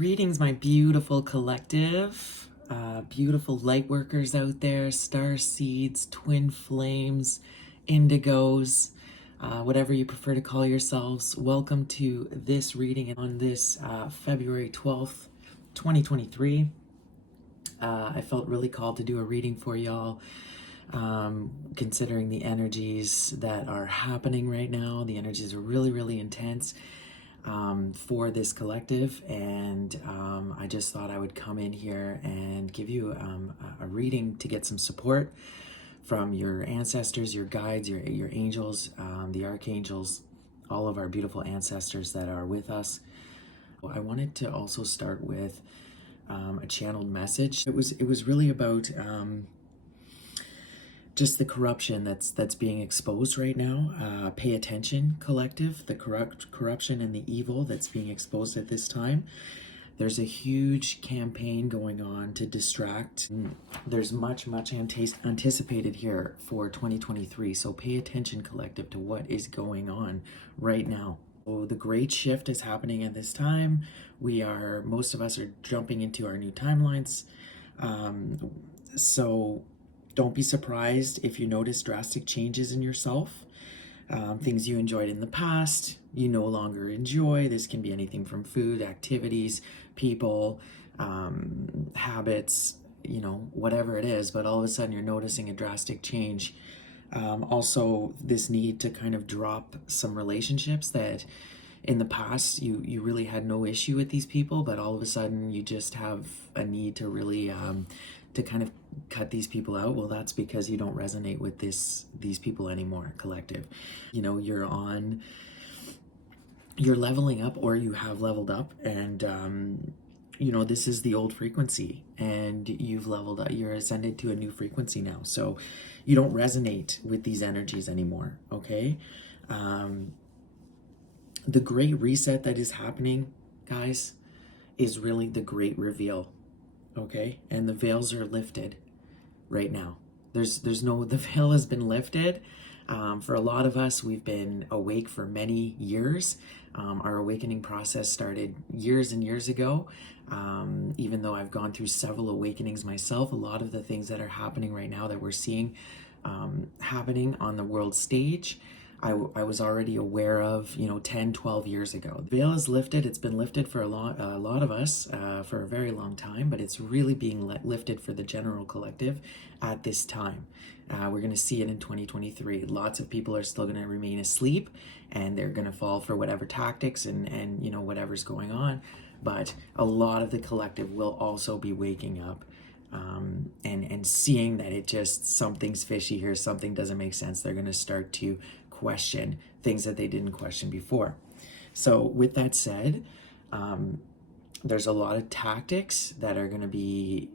Greetings, my beautiful collective, beautiful light workers out there, star seeds, twin flames, indigos, whatever you prefer to call yourselves. Welcome to this reading on this February 12th, 2023. I felt really called to do a reading for y'all, considering the energies that are happening right now. The energies are really, really intense for this collective, and I just thought I would come in here and give you a reading to get some support from your ancestors, your guides, your angels, the archangels, all of our beautiful ancestors that are with us. I wanted to also start with a channeled message. It was really about just the corruption that's being exposed right now. Pay attention, collective, the corruption and the evil that's being exposed at this time. There's a huge campaign going on to distract. There's much anticipated here for 2023. So pay attention, collective, to what is going on right now. So the great shift is happening at this time. Most of us are jumping into our new timelines. So don't be surprised if you notice drastic changes in yourself. Things you enjoyed in the past, you no longer enjoy. This can be anything from food, activities, people, habits, whatever it is. But all of a sudden you're noticing a drastic change. Also, this need to kind of drop some relationships that in the past you really had no issue with these people, but all of a sudden you just have a need to really to kind of cut these people out. Well, that's because you don't resonate with these people anymore, collective. You're leveling up, or you have leveled up, and this is the old frequency, and you've leveled up, you're ascended to a new frequency now, so you don't resonate with these energies anymore. Okay. The great reset that is happening, guys, is really the great reveal. Okay, and the veils are lifted right now. The veil has been lifted. For a lot of us, we've been awake for many years. Our awakening process started years and years ago. Even though I've gone through several awakenings myself, a lot of the things that are happening right now that we're seeing happening on the world stage, I was already aware of, 10, 12 years ago. The veil is lifted. It's been lifted for a lot of us for a very long time, but it's really being lifted for the general collective at this time. We're going to see it in 2023. Lots of people are still going to remain asleep, and they're going to fall for whatever tactics and whatever's going on. But a lot of the collective will also be waking up and seeing that something's fishy here, something doesn't make sense. They're going to start to question things that they didn't question before. So with that said, there's a lot of tactics that are going to be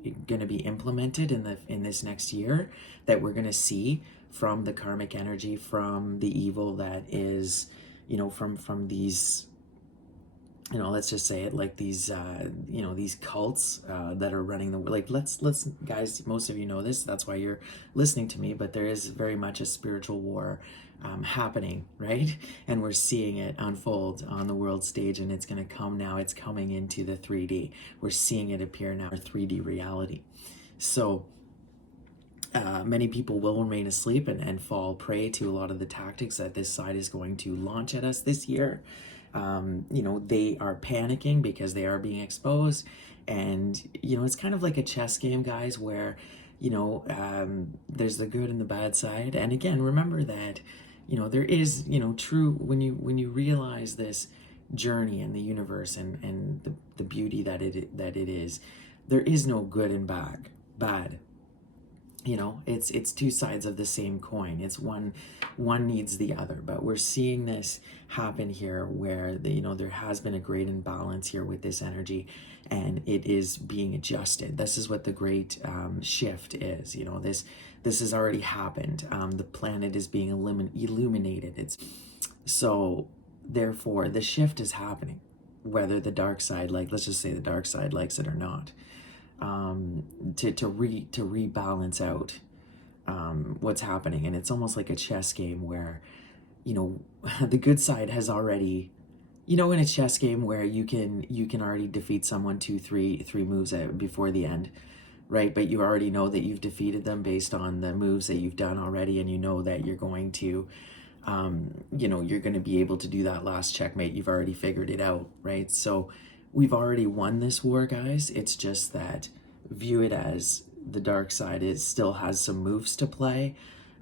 implemented in this next year that we're going to see from the karmic energy, from the evil that is, from these, let's just say it like these, these cults that are running the, like, let's guys, most of you know this, that's why you're listening to me, but there is very much a spiritual war happening, right? And we're seeing it unfold on the world stage, and it's going to come now. It's coming into the 3D. We're seeing it appear now, our 3D reality. So many people will remain asleep and fall prey to a lot of the tactics that this side is going to launch at us this year. They are panicking because they are being exposed, and it's kind of like a chess game, guys, where there's the good and the bad side. And again, remember that there is true, when you realize this journey in the universe and the beauty that it is, there is no good and bad. It's two sides of the same coin. It's one needs the other, but we're seeing this happen here where there has been a great imbalance here with this energy, and it is being adjusted. This is what the great shift is. This has already happened. The planet is being illuminated. So therefore the shift is happening, whether the dark side, let's just say the dark side likes it or not. To rebalance out what's happening. And it's almost like a chess game where the good side has already you know, in a chess game where you can already defeat someone three moves before the end, right? But you already know that you've defeated them based on the moves that you've done already, and you know that you're going to, you know, you're going to be able to do that last checkmate. You've already figured it out, right? So we've already won this war, guys. It's just that view it as the dark side is still has some moves to play,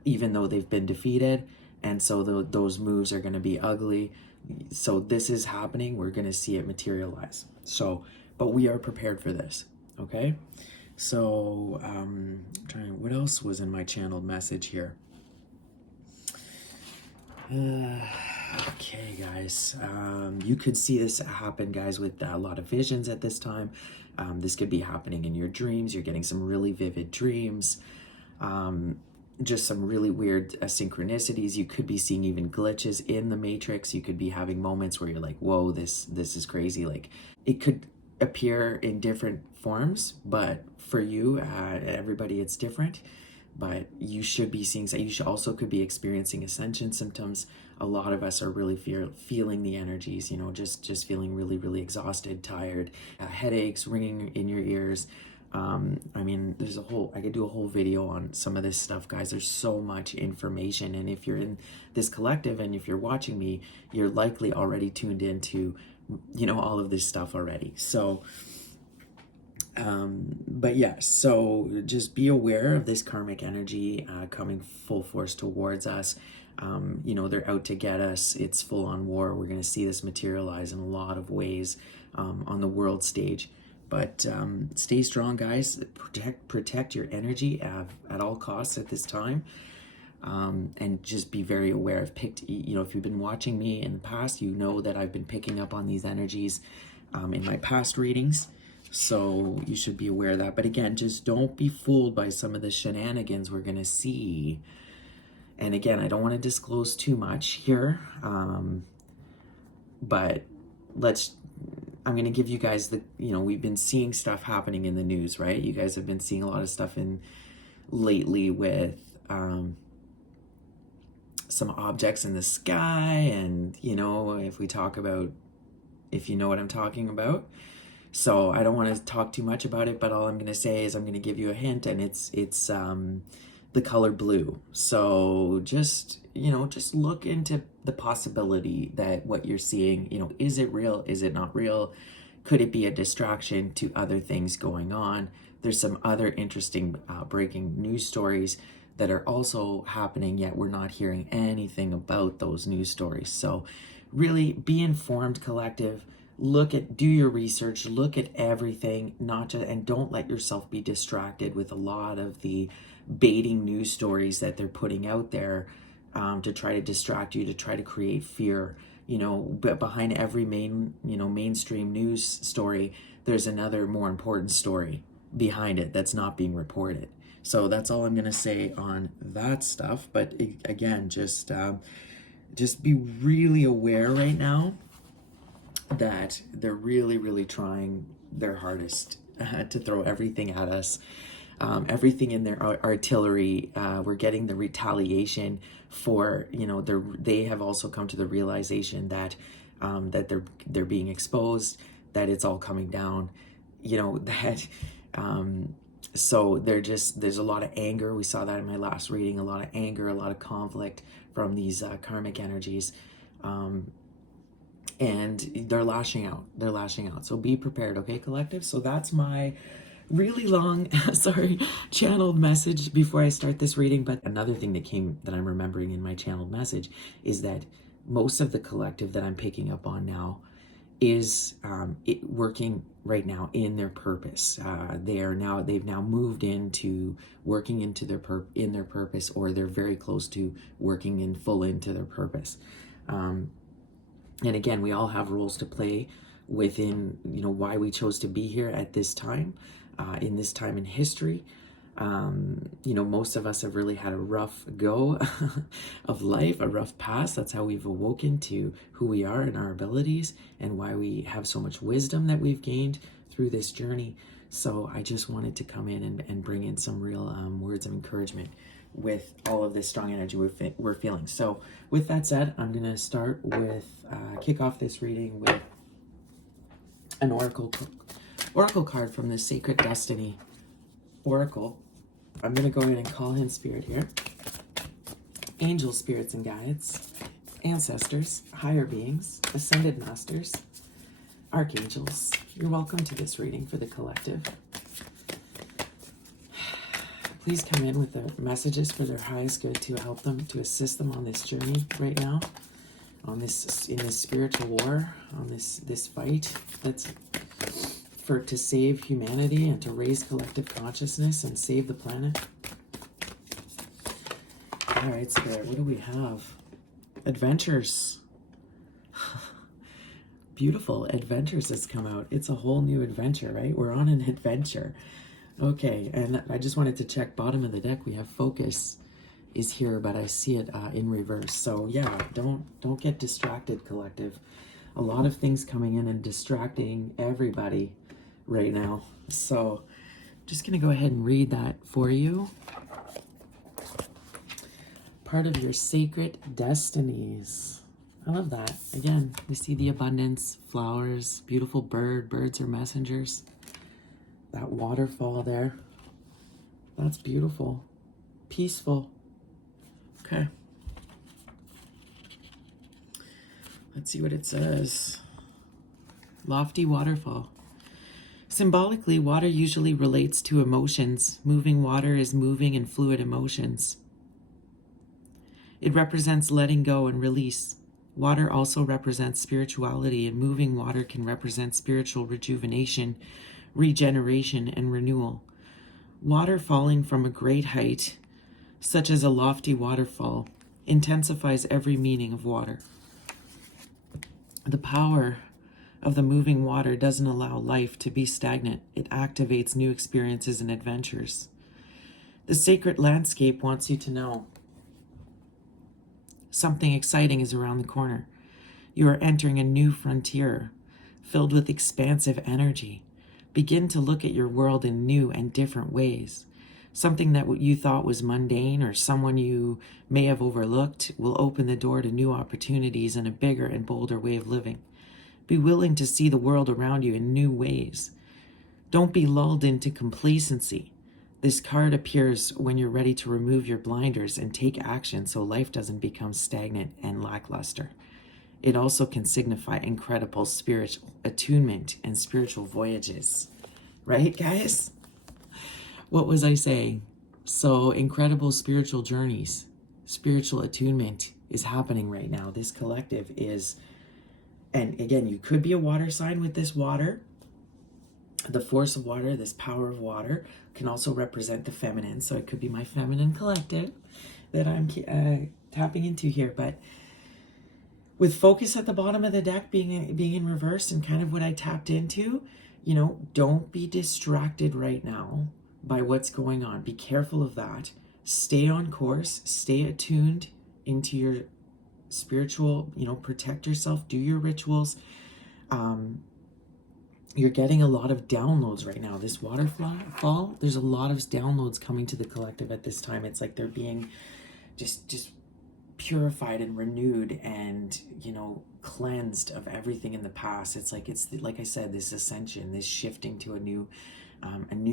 even though they've been defeated. And so those moves are going to be ugly. So this is happening. We're going to see it materialize. So, but we are prepared for this. Okay. So, what else was in my channeled message here? Okay, guys. You could see this happen, guys, with a lot of visions at this time. This could be happening in your dreams. You're getting some really vivid dreams. Just some really weird synchronicities. You could be seeing even glitches in the matrix. You could be having moments where you're like, whoa, this is crazy. Like, it could appear in different forms, but for you, everybody, it's different. But you should be seeing, you should also could be experiencing ascension symptoms. A lot of us are really feeling the energies, you know, just feeling really, really exhausted, tired, headaches, ringing in your ears. I mean, I could do a whole video on some of this stuff, guys. There's so much information. And if you're in this collective and if you're watching me, you're likely already tuned into, you know, all of this stuff already. So, but yes, so just be aware of this karmic energy coming full force towards us. You know, they're out to get us. It's full on war. We're going to see this materialize in a lot of ways on the world stage. But stay strong, guys. Protect your energy at all costs at this time. And just be very aware of you know, if you've been watching me in the past, you know that I've been picking up on these energies in my past readings. So you should be aware of that. But again, just don't be fooled by some of the shenanigans we're going to see. And again, I don't want to disclose too much here. But I'm going to give you guys you know, we've been seeing stuff happening in the news, right? You guys have been seeing a lot of stuff lately with some objects in the sky. And, you know, if you know what I'm talking about. So I don't want to talk too much about it, but all I'm going to say is I'm going to give you a hint, and it's the color blue. So just, you know, just look into the possibility that what you're seeing, you know, is it real? Is it not real? Could it be a distraction to other things going on? There's some other interesting breaking news stories that are also happening, yet we're not hearing anything about those news stories. So really be informed, collective. Do your research, look at everything, and don't let yourself be distracted with a lot of the baiting news stories that they're putting out there to try to distract you, to try to create fear. You know, but behind every mainstream news story, there's another more important story behind it that's not being reported. So that's all I'm going to say on that stuff. But again, just be really aware right now that they're really, really trying their hardest to throw everything at us. Everything in their artillery. We're getting the retaliation for, you know, they have also come to the realization that they're being exposed, that it's all coming down, you know, that so there's a lot of anger. We saw that in my last reading, a lot of anger, a lot of conflict from these karmic energies. And they're lashing out. So be prepared, okay, collective? So that's my really long, channeled message before I start this reading. But another thing that I'm remembering in my channeled message is that most of the collective that I'm picking up on now is working right now in their purpose. They've now moved into working into their purpose, or they're very close to working in full into their purpose. And again, we all have roles to play within, you know, why we chose to be here at this time, in this time in history. You know, most of us have really had a rough go of life, a rough past. That's how we've awoken to who we are and our abilities, and why we have so much wisdom that we've gained through this journey. So I just wanted to come in and bring in some real words of encouragement with all of this strong energy we're feeling. So with that said, I'm going to start with, kick off this reading with an oracle card from the Sacred Destiny Oracle. I'm going to go in and call in spirit here. Angels, spirits, and guides, ancestors, higher beings, ascended masters, archangels. You're welcome to this reading for the collective. Please come in with the messages for their highest good to help them, to assist them on this journey right now, in this spiritual war, on this fight that's to save humanity and to raise collective consciousness and save the planet. All right, Spirit, what do we have? Adventures. Beautiful. Adventures has come out. It's a whole new adventure, right? We're on an adventure. Okay, and I just wanted to check bottom of the deck. We have focus is here, but I see it in reverse. So yeah, don't get distracted, collective. A lot of things coming in and distracting everybody right now. So I'm just going to go ahead and read that for you. Part of your sacred destinies. I love that. Again, we see the abundance, flowers, beautiful bird. Birds are messengers. That waterfall there. That's beautiful. Peaceful. Okay. Let's see what it says. Lofty waterfall. Symbolically, water usually relates to emotions. Moving water is moving and fluid emotions. It represents letting go and release. Water also represents spirituality, and moving water can represent spiritual rejuvenation, regeneration, and renewal. Water falling from a great height, such as a lofty waterfall, intensifies every meaning of water. The power of the moving water doesn't allow life to be stagnant. It activates new experiences and adventures. The sacred landscape wants you to know something exciting is around the corner. You are entering a new frontier filled with expansive energy. Begin to look at your world in new and different ways. Something that you thought was mundane or someone you may have overlooked will open the door to new opportunities and a bigger and bolder way of living. Be willing to see the world around you in new ways. Don't be lulled into complacency. This card appears when you're ready to remove your blinders and take action so life doesn't become stagnant and lackluster. It also can signify incredible spiritual attunement and spiritual voyages. Right, guys? What was I saying? So incredible spiritual journeys, spiritual attunement is happening right now. This collective is, and again, you could be a water sign with this water. The force of water, this power of water, can also represent the feminine. So it could be my feminine collective that I'm tapping into here. But with focus at the bottom of the deck being in reverse and kind of what I tapped into, you know, don't be distracted right now by what's going on. Be careful of that. Stay on course. Stay attuned into your spiritual, you know, protect yourself. Do your rituals. You're getting a lot of downloads right now. This waterfall, there's a lot of downloads coming to the collective at this time. It's like they're being just purified and renewed and, you know, cleansed of everything in the past. It's like I said, this ascension, this shifting to a new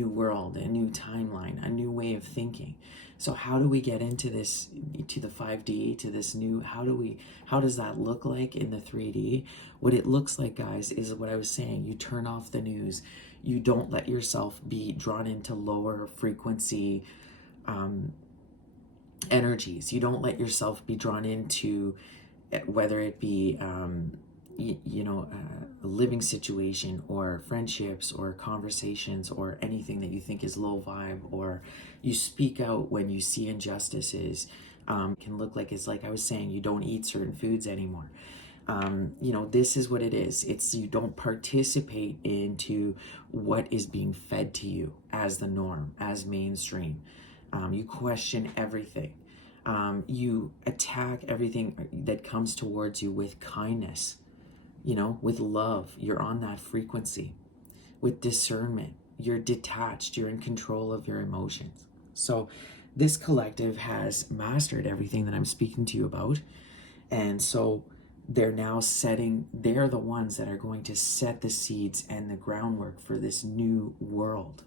world, a new timeline, a new way of thinking. So how do we get into this, to the 5D, to this new, how does that look like in the 3D? What it looks like, guys, is what I was saying. You turn off the news. You don't let yourself be drawn into lower frequency energies. You don't let yourself be drawn into, whether it be a living situation or friendships or conversations or anything that you think is low vibe, or you speak out when you see injustices. Can look like, it's like I was saying, you don't eat certain foods anymore. This is what it is. It's, you don't participate into what is being fed to you as the norm, as mainstream. You question everything. You attack everything that comes towards you with kindness, with love. You're on that frequency. With discernment, you're detached. You're in control of your emotions. So this collective has mastered everything that I'm speaking to you about. And so they're now they're the ones that are going to set the seeds and the groundwork for this new world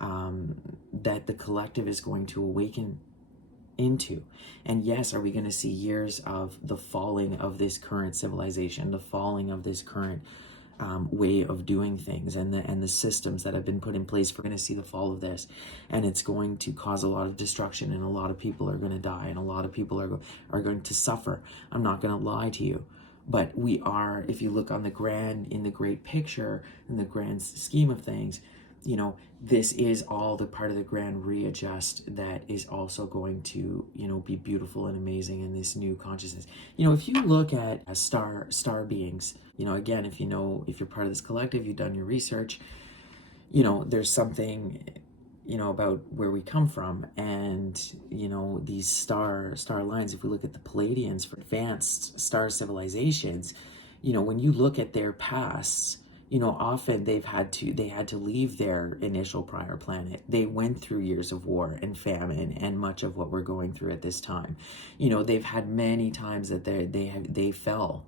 that the collective is going to awaken into. And yes, are we going to see years of the falling of this current civilization, the falling of this current way of doing things, and the systems that have been put in place? We're going to see the fall of this, and it's going to cause a lot of destruction, and a lot of people are going to die, and a lot of people are going to suffer. I'm not going to lie to you, but we are, if you look on in the great picture, in the grand scheme of things, you know, this is all the part of the grand readjust that is also going to, you know, be beautiful and amazing in this new consciousness. You know, if you look at star beings, you know, again, if you're part of this collective, you've done your research, you know, there's something, you know, about where we come from, and, you know, these star lines, if we look at the Palladians for advanced star civilizations, you know, when you look at their pasts, you know, often they had to leave their initial prior planet. They went through years of war and famine and much of what we're going through at this time. You know, they've had many times that they fell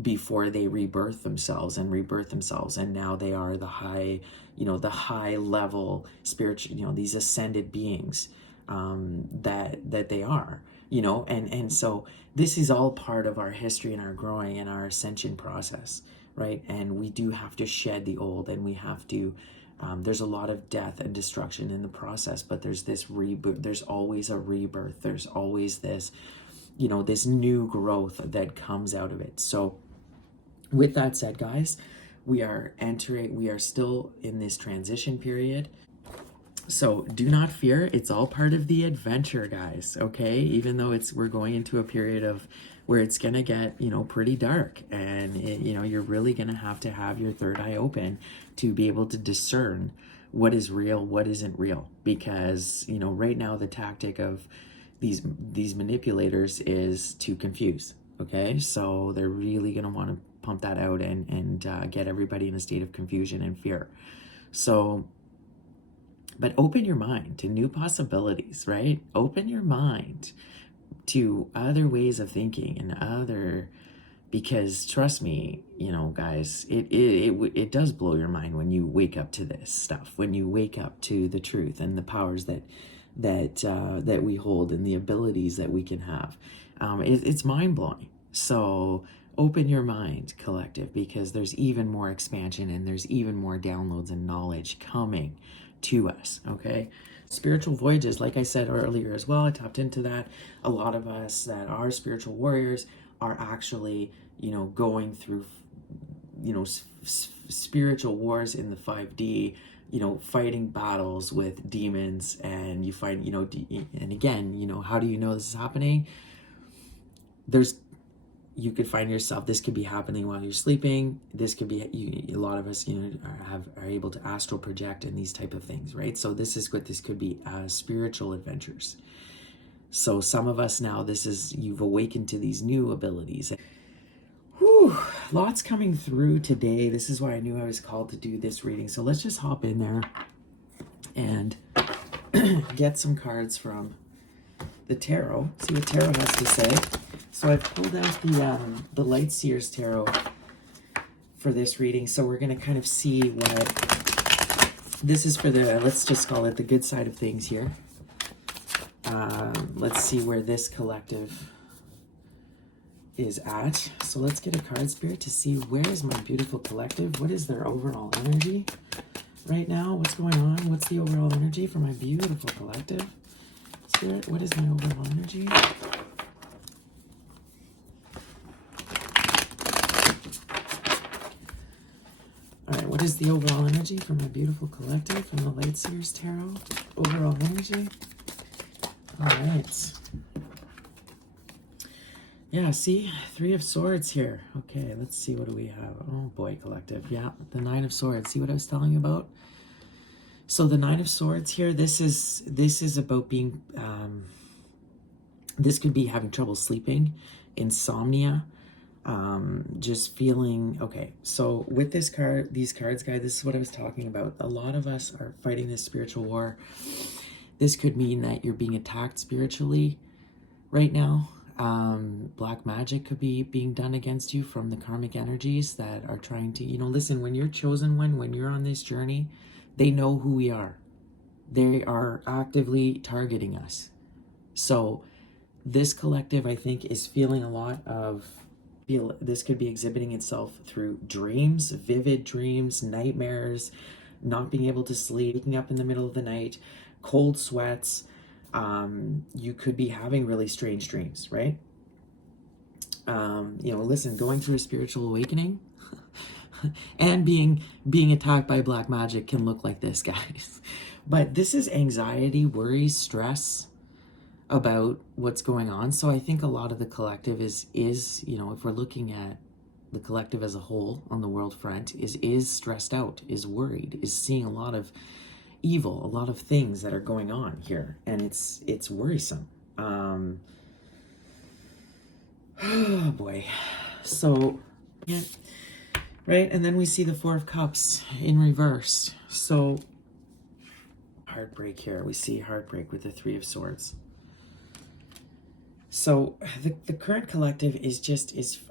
before they rebirth themselves, and now they are the high, you know, the high level spiritual, you know, these ascended beings that they are, you know, and so this is all part of our history and our growing and our ascension process, right? And we do have to shed the old, and we have to there's a lot of death and destruction in the process, but there's this reboot, there's always a rebirth, there's always this, you know, this new growth that comes out of it. So with that said, guys, we are still in this transition period. So do not fear. It's all part of the adventure, guys. Okay. Even though we're going into a period of where it's going to get, you know, pretty dark, and you know, you're really going to have your third eye open to be able to discern what is real, what isn't real, because, you know, right now the tactic of these manipulators is to confuse. Okay. So they're really going to want to pump that out and get everybody in a state of confusion and fear. So, but open your mind to new possibilities, right? Open your mind to other ways of thinking and because trust me, you know, guys, it does blow your mind when you wake up to this stuff, when you wake up to the truth and the powers that we hold and the abilities that we can have. It's mind-blowing. So open your mind, collective, because there's even more expansion and there's even more downloads and knowledge coming to us. Okay, spiritual voyages, like I said earlier as well, I tapped into that. A lot of us that are spiritual warriors are actually, you know, going through, you know, spiritual wars in the 5D, you know, fighting battles with demons. And you find, you know, and again, you know, how do you know this is happening? You could find yourself, this could be happening while you're sleeping. This could be, a lot of us, you know, are able to astral project and these type of things, right? So this is what this could be, spiritual adventures. So some of us now, you've awakened to these new abilities. Whew, lots coming through today. This is why I knew I was called to do this reading. So let's just hop in there and get some cards from the tarot, see what tarot has to say. So I've pulled out the Light Seers Tarot for this reading. So we're going to kind of see what this is for let's just call it the good side of things here. Let's see where this collective is at. So let's get a card, Spirit, to see where is my beautiful collective. What is their overall energy right now? What's going on? What's the overall energy for my beautiful collective? Spirit, what is my overall energy? Alright, what is the overall energy for my beautiful collective from the Light Seers Tarot? Overall energy? Alright. Yeah, see? 3 of Swords here. Okay, let's see, what do we have? Oh boy, collective. Yeah, the 9 of Swords. See what I was telling you about? So the 9 of Swords here, this is about being, this could be having trouble sleeping, insomnia, just feeling, okay, so with these cards, guys, this is what I was talking about. A lot of us are fighting this spiritual war, This could mean that you're being attacked spiritually right now. Black magic could be being done against you from the karmic energies that are trying to, listen, when you're chosen one, when you're on this journey, they know who we are. They are actively targeting us. So this collective, I think, is feeling a lot of, this could be exhibiting itself through dreams, vivid dreams, nightmares, not being able to sleep, waking up in the middle of the night, cold sweats. You could be having really strange dreams, right? Listen, going through a spiritual awakening and being attacked by black magic can look like this, guys. But this is anxiety, worry, stress about what's going on. So I think a lot of the collective is if we're looking at the collective as a whole on the world front, is stressed out, is worried, is seeing a lot of evil, a lot of things that are going on here, and it's worrisome. Oh boy. So yeah, right. And then we see the Four of Cups in reverse. So heartbreak here. We see heartbreak with the Three of Swords. So the current collective is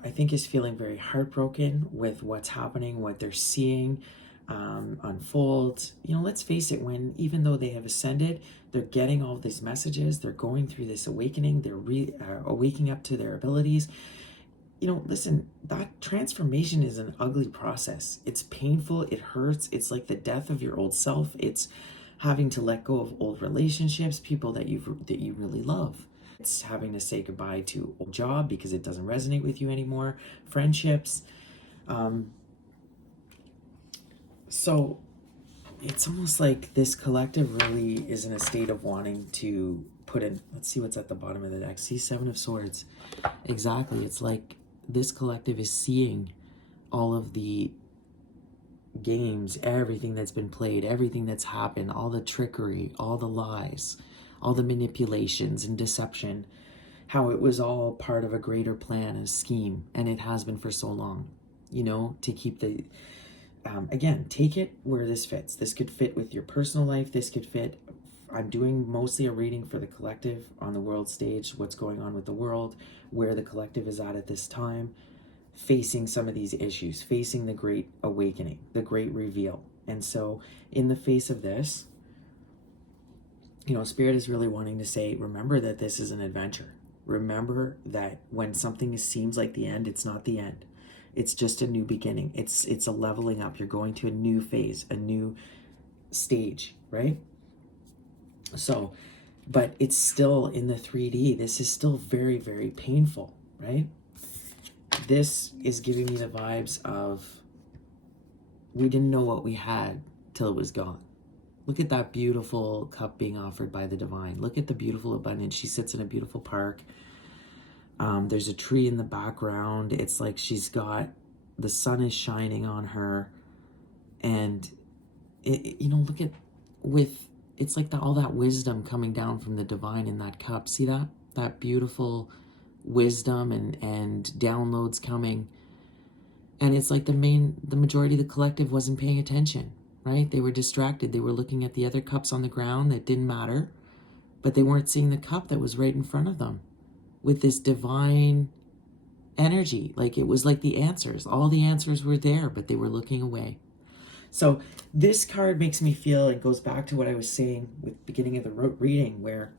I think is feeling very heartbroken with what's happening, what they're seeing unfold. Let's face it, even though they have ascended, they're getting all these messages, they're going through this awakening, they're waking up to their abilities. Listen, that transformation is an ugly process. It's painful, it hurts, it's like the death of your old self. It's having to let go of old relationships, people that you really love. It's having to say goodbye to a job because it doesn't resonate with you anymore, friendships. So it's almost like this collective really is in a state of wanting to put in, let's see what's at the bottom of the deck. See, Seven of Swords. Exactly. It's like this collective is seeing all of the games, everything that's been played, everything that's happened, all the trickery, all the lies, all the manipulations and deception, how it was all part of a greater plan, a scheme, and it has been for so long, to keep the, again, take it where this fits. This could fit with your personal life. This could fit, I'm doing mostly a reading for the collective on the world stage, what's going on with the world, where the collective is at this time, facing some of these issues, facing the great awakening, the great reveal. And so in the face of this, Spirit is really wanting to say, remember that this is an adventure. Remember that when something seems like the end, it's not the end. It's just a new beginning. It's a leveling up. You're going to a new phase, a new stage, right? So, but it's still in the 3D. This is still very, very painful, right? This is giving me the vibes of we didn't know what we had till it was gone. Look at that beautiful cup being offered by the divine. Look at the beautiful abundance. She sits in a beautiful park. There's a tree in the background. It's like the sun is shining on her. And, look at, it's like all that wisdom coming down from the divine in that cup. See that? That beautiful wisdom and downloads coming. And it's like the majority of the collective wasn't paying attention, right? They were distracted. They were looking at the other cups on the ground that didn't matter, but they weren't seeing the cup that was right in front of them with this divine energy. Like it was like the answers. All the answers were there, but they were looking away. So this card makes me feel, it goes back to what I was saying with the beginning of the reading, where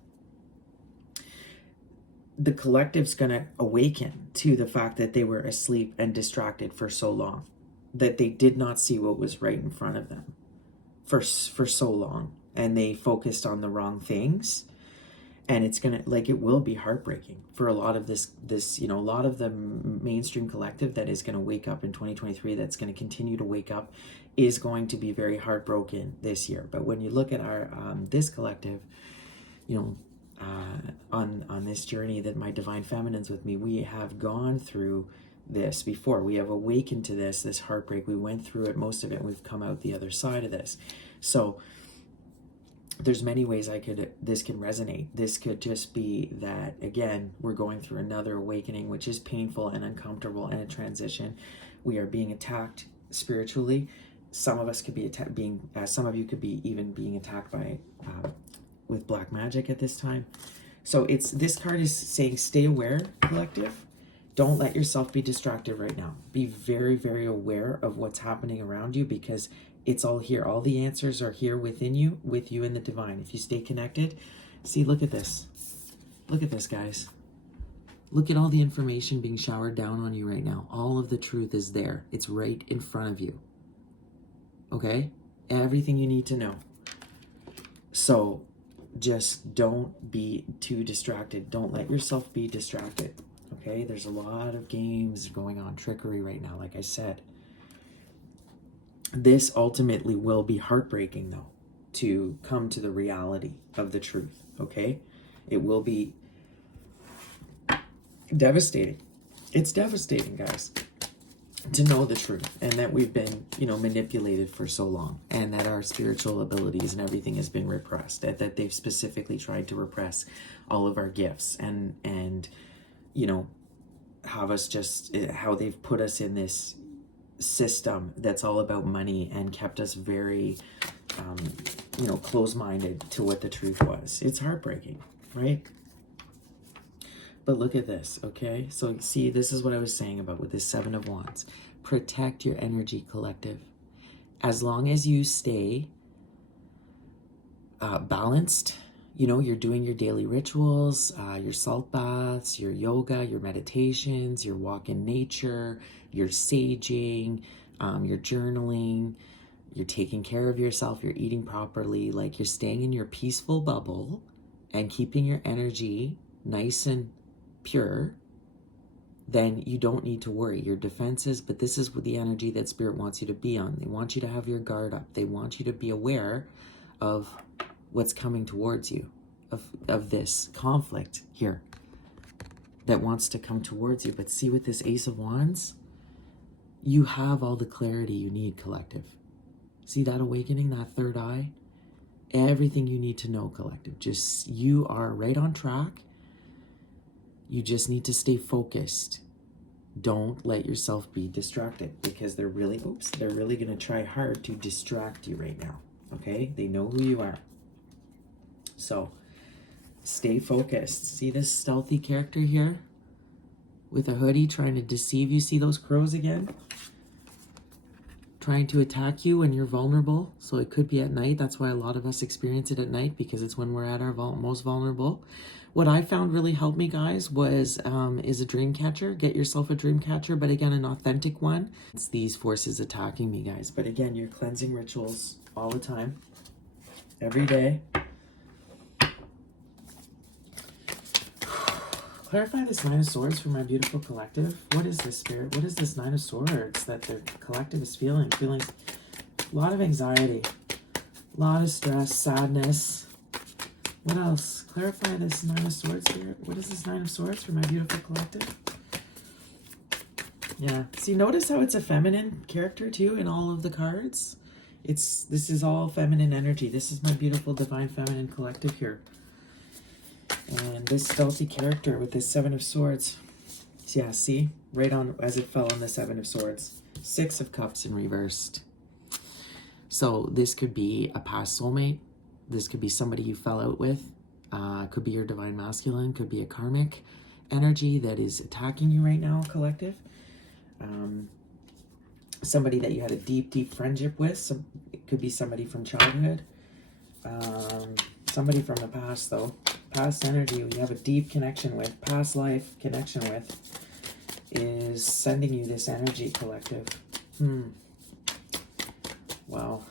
the collective's going to awaken to the fact that they were asleep and distracted for so long, that they did not see what was right in front of them for so long, and they focused on the wrong things. And it's gonna, it will be heartbreaking for a lot of this a lot of the mainstream collective that is going to wake up in 2023, that's going to continue to wake up, is going to be very heartbroken this year. But when you look at our this collective, on this journey that my divine feminine's with me, we have gone through this before. We have awakened to this heartbreak. We went through it, most of it, and we've come out the other side of this. So there's many ways this can resonate. This could just be that, again, we're going through another awakening, which is painful and uncomfortable, and a transition. We are being attacked spiritually. Some of us could be some of you could be even being attacked by with black magic at this time. So this card is saying stay aware, collective. Don't let yourself be distracted right now. Be very, very aware of what's happening around you, because it's all here. All the answers are here within you, with you and the divine. If you stay connected, see, look at this. Look at this, guys. Look at all the information being showered down on you right now. All of the truth is there. It's right in front of you. Okay? Everything you need to know. So just don't be too distracted. Don't let yourself be distracted. Okay? There's a lot of games going on, trickery right now, like I said. This ultimately will be heartbreaking, though, to come to the reality of the truth. Okay? It will be devastating. It's devastating, guys, to know the truth, and that we've been, manipulated for so long, and that our spiritual abilities and everything has been repressed, that they've specifically tried to repress all of our gifts, and have us just, how they've put us in this system that's all about money and kept us very, close-minded to what the truth was. It's heartbreaking, right? But look at this, okay? So see, this is what I was saying about with this Seven of Wands. Protect your energy, collective. As long as you stay balanced, you're doing your daily rituals, your salt baths, your yoga, your meditations, your walk in nature, your saging, your journaling, you're taking care of yourself, you're eating properly, like you're staying in your peaceful bubble and keeping your energy nice and pure, then you don't need to worry. Your defenses, but this is the energy that Spirit wants you to be on. They want you to have your guard up. They want you to be aware of what's coming towards you, of this conflict here that wants to come towards you. But see, with this Ace of Wands, you have all the clarity you need, collective. See that awakening, that third eye? Everything you need to know, collective. Just, you are right on track. You just need to stay focused. Don't let yourself be distracted, because they're really going to try hard to distract you right now. Okay? They know who you are. So stay focused. See this stealthy character here with a hoodie trying to deceive you? See those crows again? Trying to attack you when you're vulnerable. So it could be at night. That's why a lot of us experience it at night, because it's when we're at our most vulnerable. What I found really helped me, guys, was is a dream catcher. Get yourself a dream catcher, but again, an authentic one. It's these forces attacking me, guys. But again, your cleansing rituals all the time, every day. Clarify this Nine of Swords for my beautiful collective. What is this, Spirit? What is this Nine of Swords that the collective is feeling? Feeling a lot of anxiety, a lot of stress, sadness. What else? Clarify this Nine of Swords, Spirit. What is this Nine of Swords for my beautiful collective? Yeah. See, notice how it's a feminine character too in all of the cards. This is all feminine energy. This is my beautiful divine feminine collective here. And this stealthy character with this Seven of Swords. Yeah, see? Right on as it fell on the Seven of Swords. Six of Cups in reversed. So this could be a past soulmate. This could be somebody you fell out with. Could be your divine masculine. Could be a karmic energy that is attacking you right now, collective. Somebody that you had a deep, deep friendship with. It could be somebody from childhood. Somebody from the past, though. Past energy you have a deep connection with, past life connection with, is sending you this energy, collective. Wow.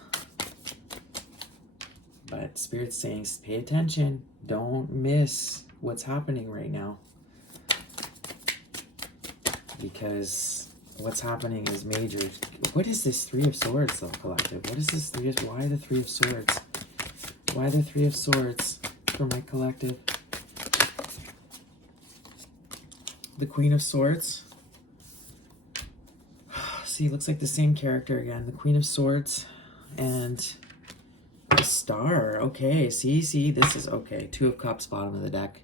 But Spirit's saying, pay attention. Don't miss what's happening right now. Because what's happening is major. What is this Three of Swords, though, collective? What is this Three of... Why the Three of Swords? Why the Three of Swords for my collective? The Queen of Swords. See, it looks like the same character again. The Queen of Swords and the Star. Okay, see, this is okay. Two of Cups, bottom of the deck.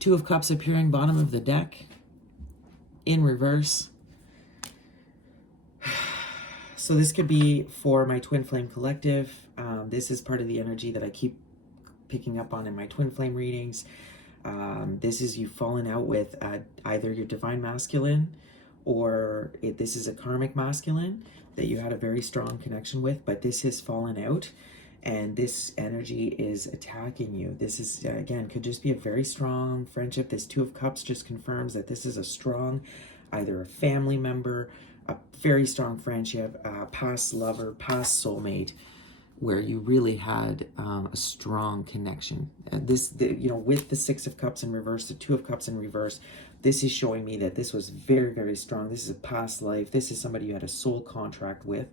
Two of Cups appearing bottom of the deck in reverse. So this could be for my twin flame collective. This is part of the energy that I keep picking up on in my twin flame readings. This is you falling out with either your divine masculine, or this is a karmic masculine that you had a very strong connection with, but this has fallen out and this energy is attacking you. This is, again, could just be a very strong friendship. This Two of Cups just confirms that this is a strong, either a family member, a very strong friendship, a past lover, past soulmate, where you really had a strong connection. With the Six of Cups in reverse, the Two of Cups in reverse, this is showing me that this was very, very strong. This is a past life. This is somebody you had a soul contract with.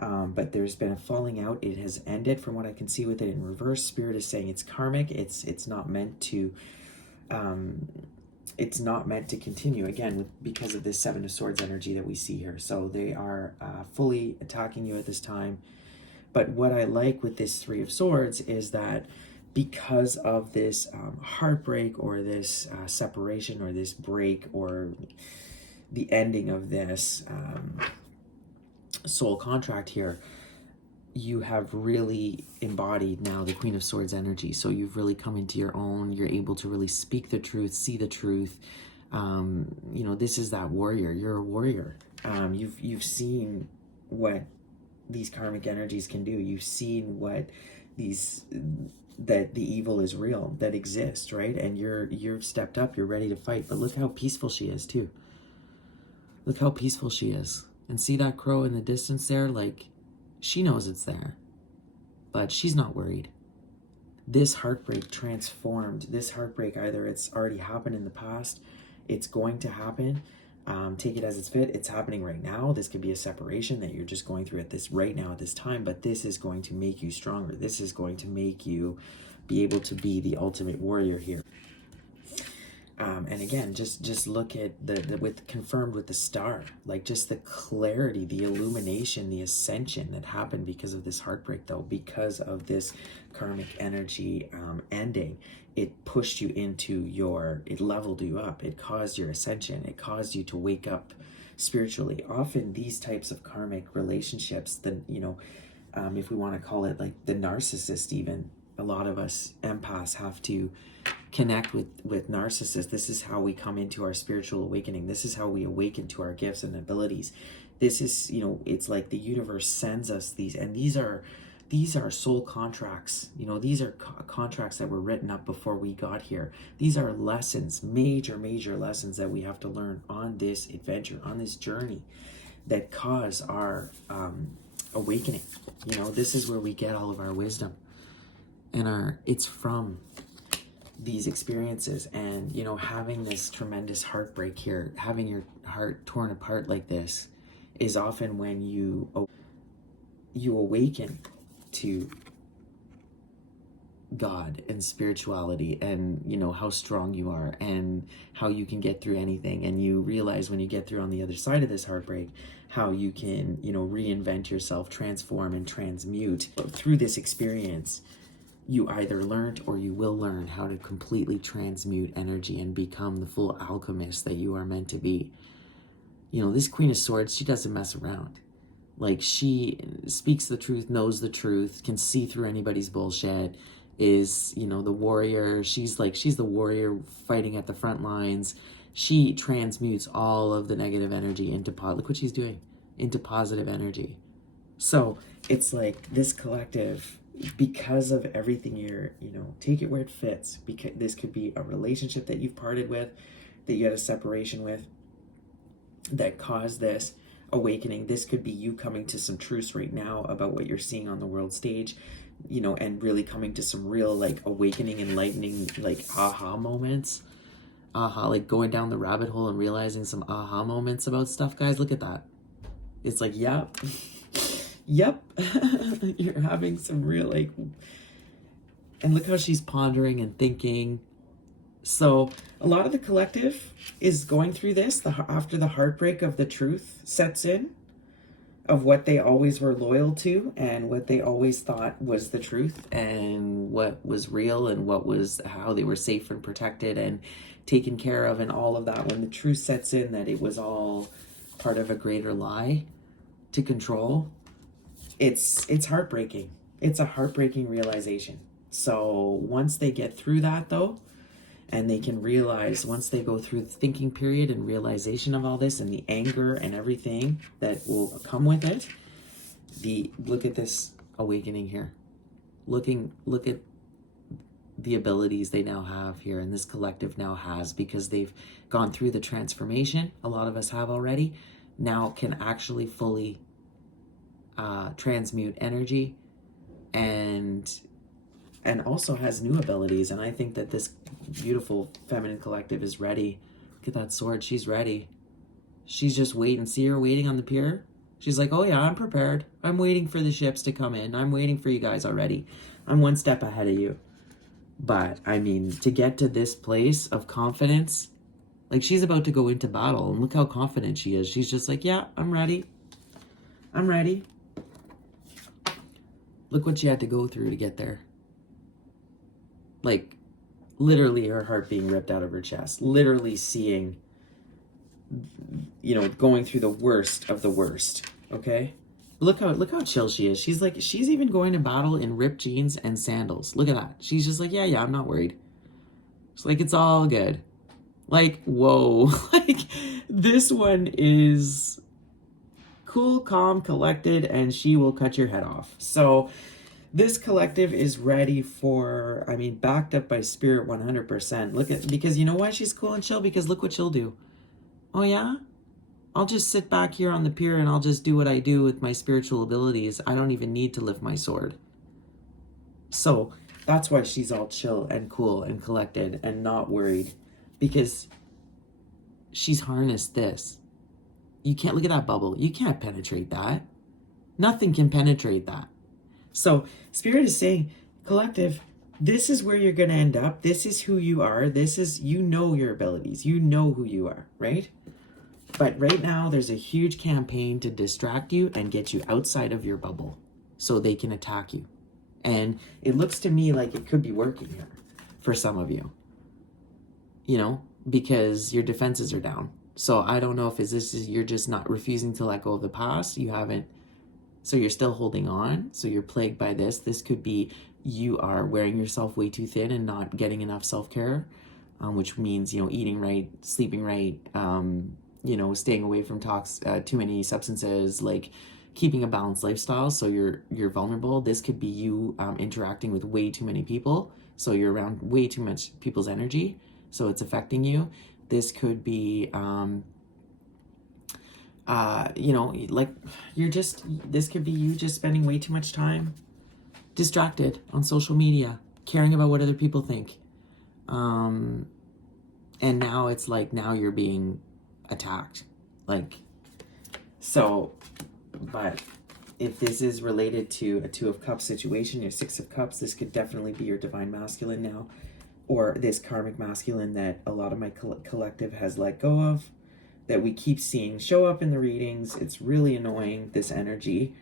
But there's been a falling out. It has ended from what I can see with it in reverse. Spirit is saying it's karmic. It's not meant to continue, again, because of this Seven of Swords energy that we see here. So they are fully attacking you at this time. But what I like with this Three of Swords is that because of this heartbreak, or this separation, or this break, or the ending of this soul contract here, you have really embodied now the Queen of Swords energy. So you've really come into your own. You're able to really speak the truth, see the truth. This is that warrior. You're a warrior. You've seen what these karmic energies can do. You've seen what that the evil is real, that exists, right? And you've stepped up. You're ready to fight. But look how peaceful she is too. Look how peaceful she is. And see that crow in the distance there? Like, she knows it's there, but she's not worried. This heartbreak transformed. This heartbreak, either it's already happened in the past, it's going to happen. Take it as it's fit. It's happening right now. This could be a separation that you're just going through at this right now at this time, but this is going to make you stronger. This is going to make you be able to be the ultimate warrior here. And again, just look at with confirmed with the star, like just the clarity, the illumination, the ascension that happened because of this heartbreak, though, because of this karmic energy ending. It pushed you into it leveled you up. It caused your ascension. It caused you to wake up spiritually. Often these types of karmic relationships, if we want to call it like the narcissist, even a lot of us empaths have to connect with narcissists. This is how we come into our spiritual awakening. This is how we awaken to our gifts and abilities. This is, it's like the universe sends us these, and these are soul contracts. These are contracts that were written up before we got here. These are lessons, major lessons that we have to learn on this adventure, on this journey, that cause our awakening. This is where we get all of our wisdom, and it's from these experiences. And having this tremendous heartbreak here, having your heart torn apart like this, is often when you awaken to God and spirituality, and how strong you are and how you can get through anything. And you realize when you get through on the other side of this heartbreak, how you can reinvent yourself, transform and transmute. Through this experience, you either learned or you will learn how to completely transmute energy and become the full alchemist that you are meant to be. This Queen of Swords, she doesn't mess around. Like, she speaks the truth, knows the truth, can see through anybody's bullshit, is, the warrior. She's the warrior fighting at the front lines. She transmutes all of the negative energy into look what she's doing, into positive energy. So it's like this collective, because of everything take it where it fits, because this could be a relationship that you've parted with, that you had a separation with, that caused this awakening. This could be you coming to some truths right now about what you're seeing on the world stage, and really coming to some real awakening, enlightening, aha moments. Like going down the rabbit hole and realizing some aha moments about stuff. Guys, look at that. It's like, yep. You're having some real and look how she's pondering and thinking. So a lot of the collective is going through this after the heartbreak of the truth sets in, of what they always were loyal to and what they always thought was the truth and what was real and what was how they were safe and protected and taken care of, and all of that. When the truth sets in that it was all part of a greater lie to control, it's heartbreaking. It's a heartbreaking realization. So once they get through that though, and they can realize, once they go through the thinking period and realization of all this and the anger and everything that will come with it, look at this awakening here. Look at the abilities they now have here, and this collective now has, because they've gone through the transformation. A lot of us have already, now can actually fully transmute energy, and also has new abilities. And I think that this beautiful feminine collective is ready. Look at that sword. She's ready. She's just waiting. See her waiting on the pier? She's like, oh yeah, I'm prepared. I'm waiting for the ships to come in. I'm waiting for you guys already. I'm one step ahead of you. But I mean, to get to this place of confidence, like, she's about to go into battle, and look how confident she is. She's just like, yeah, I'm ready. I'm ready. Look what she had to go through to get there. Like, literally her heart being ripped out of her chest. Literally seeing, you know, going through the worst of the worst. Okay? Look how chill she is. She's like, she's even going to battle in ripped jeans and sandals. Look at that. She's just like, yeah, I'm not worried. It's like, it's all good. Like, whoa. Like, this one is cool, calm, collected, and she will cut your head off. So this collective is ready for, I mean, backed up by spirit 100%. Because you know why she's cool and chill? Because look what she'll do. Oh yeah? I'll just sit back here on the pier and I'll just do what I do with my spiritual abilities. I don't even need to lift my sword. So that's why she's all chill and cool and collected and not worried, because she's harnessed this. You can't, look at that bubble. You can't penetrate that. Nothing can penetrate that. So Spirit is saying, collective, this is where you're going to end up. This is who you are. This is, you know your abilities. You know who you are, right? But right now, there's a huge campaign to distract you and get you outside of your bubble so they can attack you. And it looks to me like it could be working here for some of you, you know, because your defenses are down. So I don't know if you're just not refusing to let go of the past. You haven't, so you're still holding on. So you're plagued by this. This could be you are wearing yourself way too thin and not getting enough self-care, which means, you know, eating right, sleeping right, you know, staying away from too many substances, like keeping a balanced lifestyle. So you're vulnerable. This could be you interacting with way too many people. So you're around way too much people's energy. So it's affecting you. This could be, you know, like this could be you just spending way too much time distracted on social media, caring about what other people think. And now it's like, now you're being attacked. Like, so, but if this is related to a 2 of Cups situation, your 6 of Cups, this could definitely be your divine masculine now, or this karmic masculine that a lot of my collective has let go of, that we keep seeing show up in the readings. It's really annoying, this energy.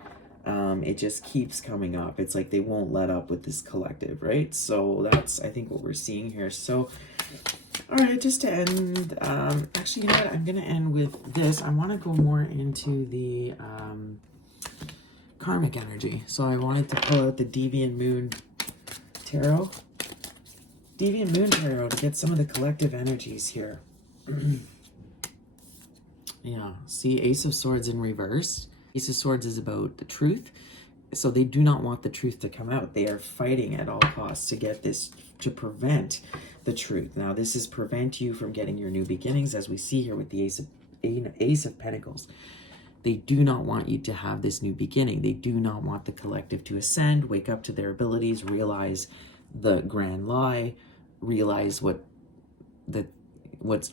It just keeps coming up. It's like they won't let up with this collective, right? So that's, I think, what we're seeing here. So, all right, just to end, actually, you know what? I'm going to end with this. I want to go more into the karmic energy. So I wanted to pull out the Deviant Moon Tarot. Deviant Moon Tarot to get some of the collective energies here. Yeah, see, Ace of Swords in reverse. Ace of Swords is about the truth. So they do not want the truth to come out. They are fighting at all costs to get this, to prevent the truth. Now, this is prevent you from getting your new beginnings, as we see here with the Ace of Pentacles. They do not want you to have this new beginning. They do not want the collective to ascend, wake up to their abilities, realize the grand lie, realize what's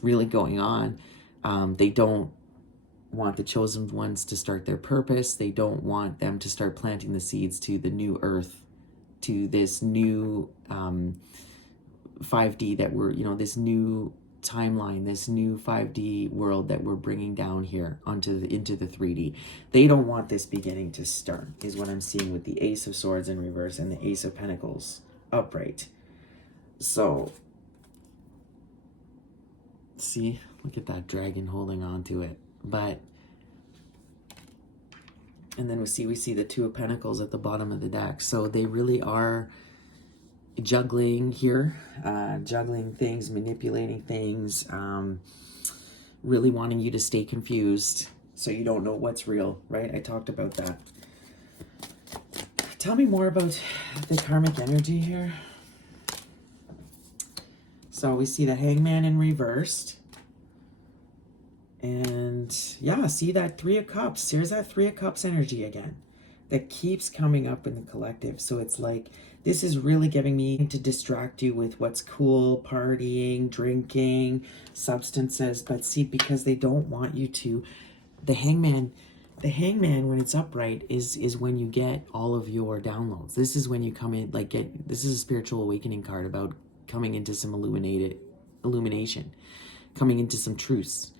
really going on. They don't want the chosen ones to start their purpose. They don't want them to start planting the seeds to the new earth, to this new 5D that we're, you know, this new timeline, this new 5D world that we're bringing down here into the 3D. They don't want this beginning to start, is what I'm seeing with the Ace of Swords in reverse and the Ace of Pentacles upright. So, see, look at that dragon holding on to it. But, and then we see the 2 of Pentacles at the bottom of the deck. So they really are, juggling here, juggling things, manipulating things, really wanting you to stay confused so you don't know what's real, right? I talked about that. Tell me more about the karmic energy here. So we see the Hangman in reversed. And yeah, see that Three of Cups. Here's that Three of Cups energy again that keeps coming up in the collective. So it's like, this is really giving me to distract you with what's cool, partying, drinking, substances. But see, because they don't want you to, the hangman, when it's upright, is when you get all of your downloads. This is when you come in, like, this is a spiritual awakening card about coming into some illumination, coming into some truths.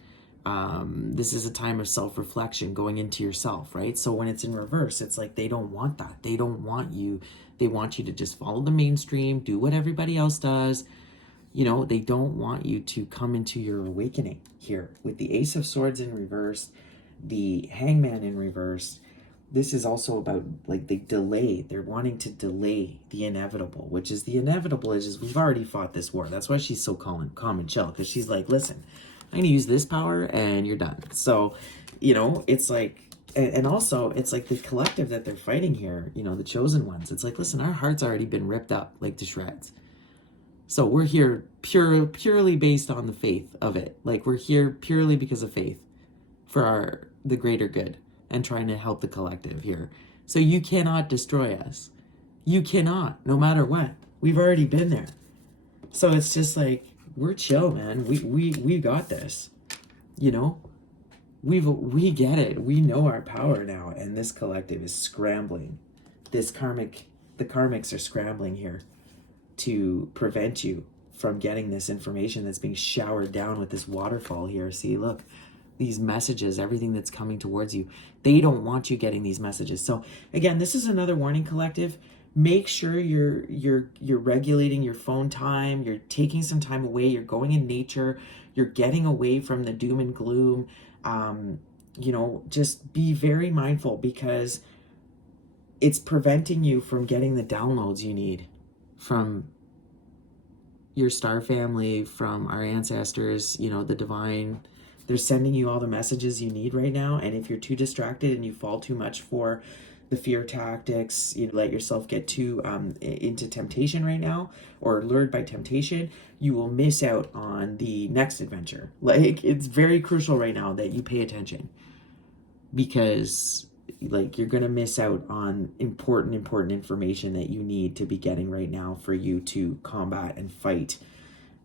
This is a time of self-reflection, going into yourself, right? So when it's in reverse, it's like they don't want that. They don't want you. They want you to just follow the mainstream, do what everybody else does. You know, they don't want you to come into your awakening here. With the Ace of Swords in reverse, the Hangman in reverse, this is also about, like, they delay. They're wanting to delay the inevitable, which is the inevitable is we've already fought this war. That's why she's so calm and chill, because she's like, listen, I'm going to use this power and you're done. So, you know, it's like, and also it's like the collective that they're fighting here, you know, the chosen ones. It's like, listen, our heart's already been ripped up like to shreds. So we're here purely based on the faith of it. Like, we're here purely because of faith for the greater good and trying to help the collective here. So you cannot destroy us. You cannot, no matter what. We've already been there. So it's just like, we're chill, man. We got this. You know? We get it. We know our power now, and this collective is scrambling. The karmics are scrambling here to prevent you from getting this information that's being showered down with this waterfall here. See, look, these messages, everything that's coming towards you, they don't want you getting these messages. So again, this is another warning, collective. Make sure you're regulating your phone time, you're taking some time away, you're going in nature, you're getting away from the doom and gloom. You know, just be very mindful, because it's preventing you from getting the downloads you need from your star family, from our ancestors, you know, the divine. They're sending you all the messages you need right now. And if you're too distracted and you fall too much for the fear tactics, you let yourself get too into temptation right now, or lured by temptation, you will miss out on the next adventure. Like, it's very crucial right now that you pay attention, because like, you're gonna miss out on important information that you need to be getting right now for you to combat and fight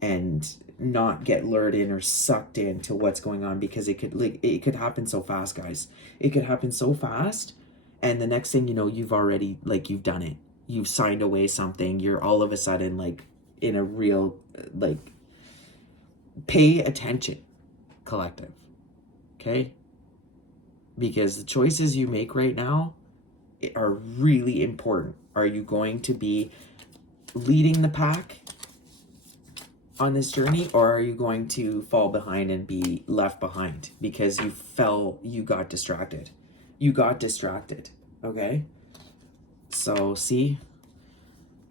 and not get lured in or sucked into what's going on, because it could happen so fast, guys. It could happen so fast. And the next thing you know, you've already, like, you've done it. You've signed away something. You're all of a sudden, like, in a real, like, pay attention, collective. Okay? Because the choices you make right now are really important. Are you going to be leading the pack on this journey, or are you going to fall behind and be left behind because you got distracted? You got distracted, okay? So see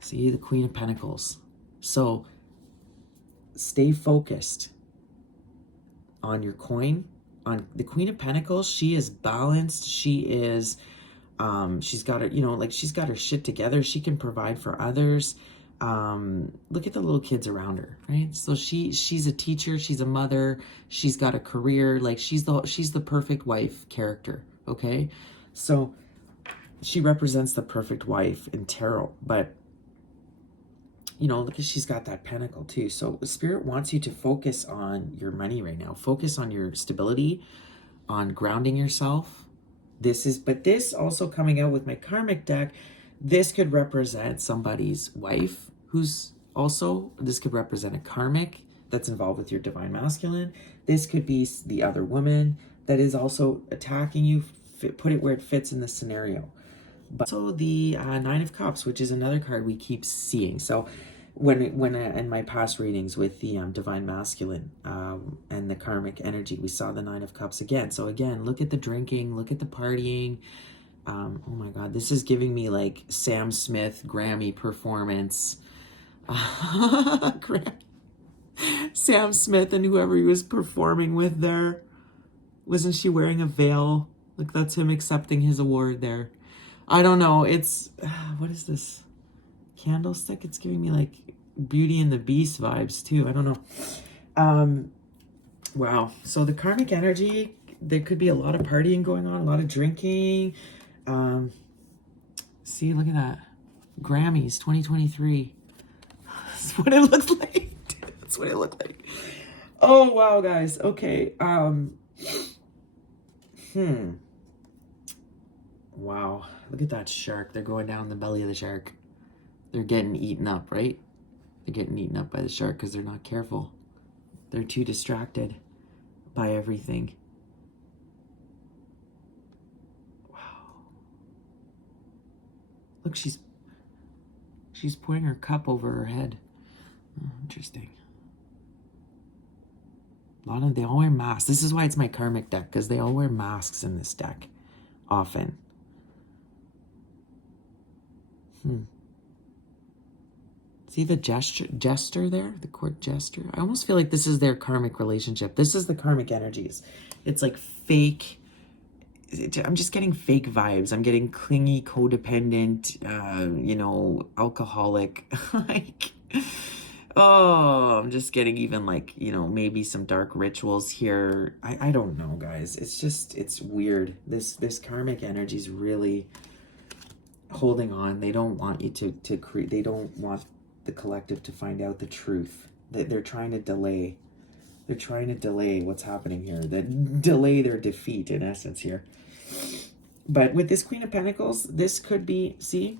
the Queen of Pentacles. So stay focused on your coin, on the Queen of Pentacles. She is balanced. She is, she's got her, you know, like, she's got her shit together. She can provide for others. Look at the little kids around her, right? So she's a teacher, she's a mother, she's got a career, like, she's the perfect wife character, okay? So she represents the perfect wife in tarot. But, you know, look at, she's got that pentacle too. So Spirit wants you to focus on your money right now. Focus on your stability, on grounding yourself. But this also coming out with my karmic deck, this could represent somebody's wife this could represent a karmic that's involved with your divine masculine. This could be the other woman that is also attacking you. Put it where it fits in the scenario. But also the Nine of Cups, which is another card we keep seeing. So when in my past readings with the divine masculine and the karmic energy, we saw the Nine of Cups again. So again, look at the drinking, look at the partying. Oh my God, this is giving me like Sam Smith Grammy performance. Sam Smith and whoever he was performing with there. Wasn't she wearing a veil? Look, that's him accepting his award there. I don't know. It's, what is this? Candlestick? It's giving me like Beauty and the Beast vibes too. I don't know. Wow. So the karmic energy, there could be a lot of partying going on, a lot of drinking. See, look at that. Grammys 2023. That's what it looks like. That's what it looked like. Oh, wow, guys. Okay. Wow. Look at that shark. They're going down the belly of the shark. They're getting eaten up, right? They're getting eaten up by the shark because they're not careful. They're too distracted by everything. Wow. Look, she's putting her cup over her head. Oh, interesting. They all wear masks. This is why it's my karmic deck, because they all wear masks in this deck often. See the jester there? The court jester? I almost feel like this is their karmic relationship. This is the karmic energies. It's like fake. I'm just getting fake vibes. I'm getting clingy, codependent, alcoholic. Like, oh, I'm just getting even like, maybe some dark rituals here. I don't know, guys. It's weird. This karmic energy is really holding on. They don't want you to create. They don't want the collective to find out the truth. They're trying to delay. They're trying to delay what's happening here. Delay their defeat, in essence, here. But with this Queen of Pentacles, this could be, see?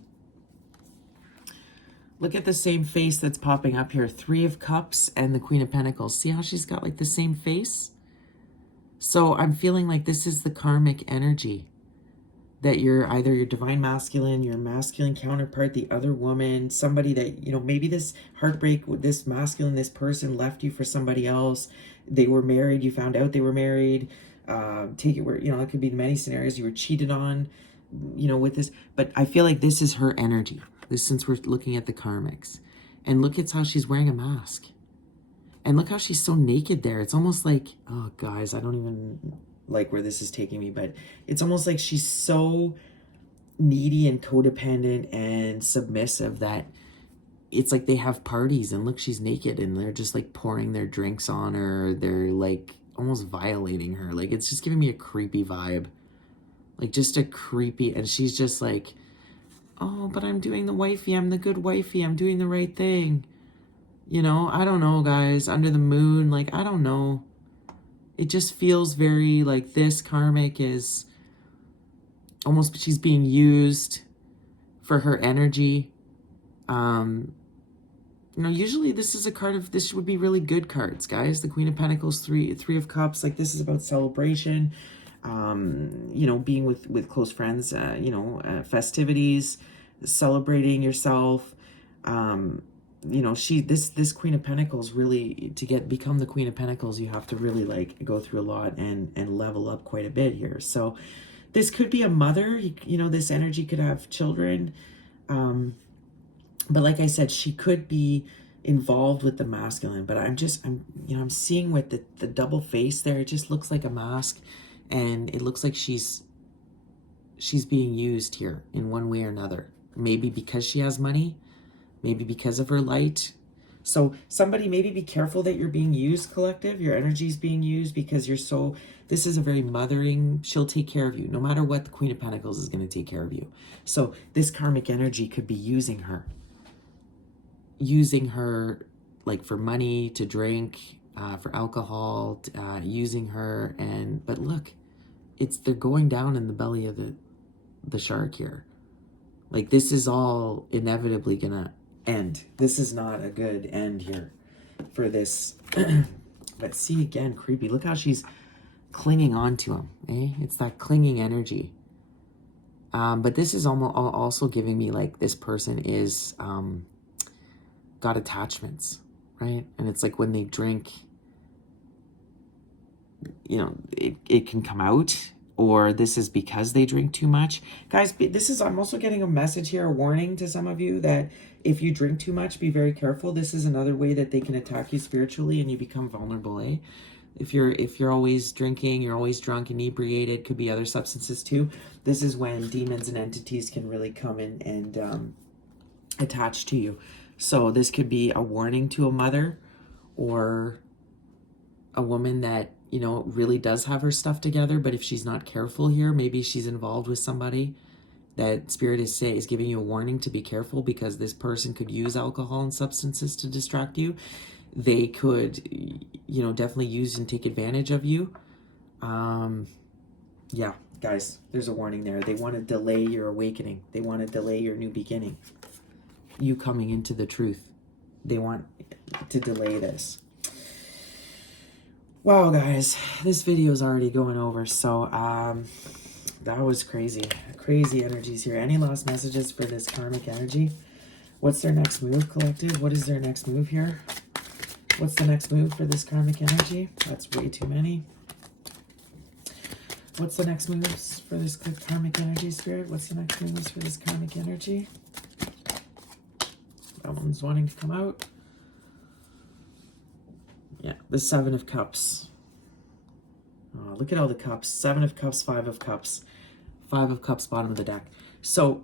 Look at the same face that's popping up here. 3 of Cups and the Queen of Pentacles. See how she's got like the same face? So I'm feeling like this is the karmic energy. That you're either your divine masculine, your masculine counterpart, the other woman, somebody that, maybe this heartbreak with this masculine, this person left you for somebody else. They were married. You found out they were married. Take it where, it could be many scenarios. You were cheated on, with this. But I feel like this is her energy. Since we're looking at the karmics. And look at how she's wearing a mask. And look how she's so naked there. It's almost like, oh, guys, I don't even like where this is taking me, but it's almost like she's so needy and codependent and submissive that it's like they have parties and look, she's naked and they're just like pouring their drinks on her. They're like almost violating her. Like, it's just giving me a creepy vibe. Like, just a creepy, and she's just like, oh, but I'm doing the wifey. I'm the good wifey. I'm doing the right thing. I don't know, guys. Under the moon, like, I don't know. It just feels very like this karmic is almost, she's being used for her energy. Usually this is a card of, this would be really good cards, guys. The Queen of Pentacles, three of Cups. Like, this is about celebration, being with close friends, festivities, celebrating yourself. This Queen of Pentacles, really, to become the Queen of Pentacles, you have to really like go through a lot and level up quite a bit here. So this could be a mother, this energy could have children. But like I said, she could be involved with the masculine, but I'm seeing with the double face there, it just looks like a mask, and it looks like she's being used here in one way or another. Maybe because she has money, maybe because of her light. So somebody, maybe be careful that you're being used, collective. Your energy is being used because this is a very mothering, she'll take care of you. No matter what, the Queen of Pentacles is going to take care of you. So this karmic energy could be using her like for money, to drink, for alcohol, using her. But look, they're going down in the belly of the shark here. Like, this is all inevitably gonna end. This is not a good end here for this. But see, again, creepy. Look how she's clinging on to him, eh? It's that clinging energy. But this is also giving me like this person is got attachments, right? And it's like when they drink, it can come out. or this is because they drink too much. Guys, this is, I'm also getting a message here, a warning to some of you that if you drink too much, be very careful. This is another way that they can attack you spiritually and you become vulnerable, eh? If you're always drinking, you're always drunk, inebriated, could be other substances too. This is when demons and entities can really come in and attach to you. So this could be a warning to a mother or a woman that, you know, really does have her stuff together, but if she's not careful here, maybe she's involved with somebody that Spirit is giving you a warning to be careful, because this person could use alcohol and substances to distract you. They could, you know, definitely use and take advantage of you. Yeah, guys, there's a warning there. They want to delay your awakening. They want to delay your new beginning. You coming into the truth. They want to delay this. Wow, guys, this video is already going over. So, that was crazy. Crazy energies here. Any last messages for this karmic energy? What's their next move, collective? What is their next move here? What's the next move for this karmic energy? That's way too many. What's the next moves for this karmic energy, Spirit? What's the next moves for this karmic energy? That one's wanting to come out. Yeah, the Seven of Cups. Oh, look at all the cups. Seven of Cups, Five of Cups. Five of Cups, bottom of the deck. So,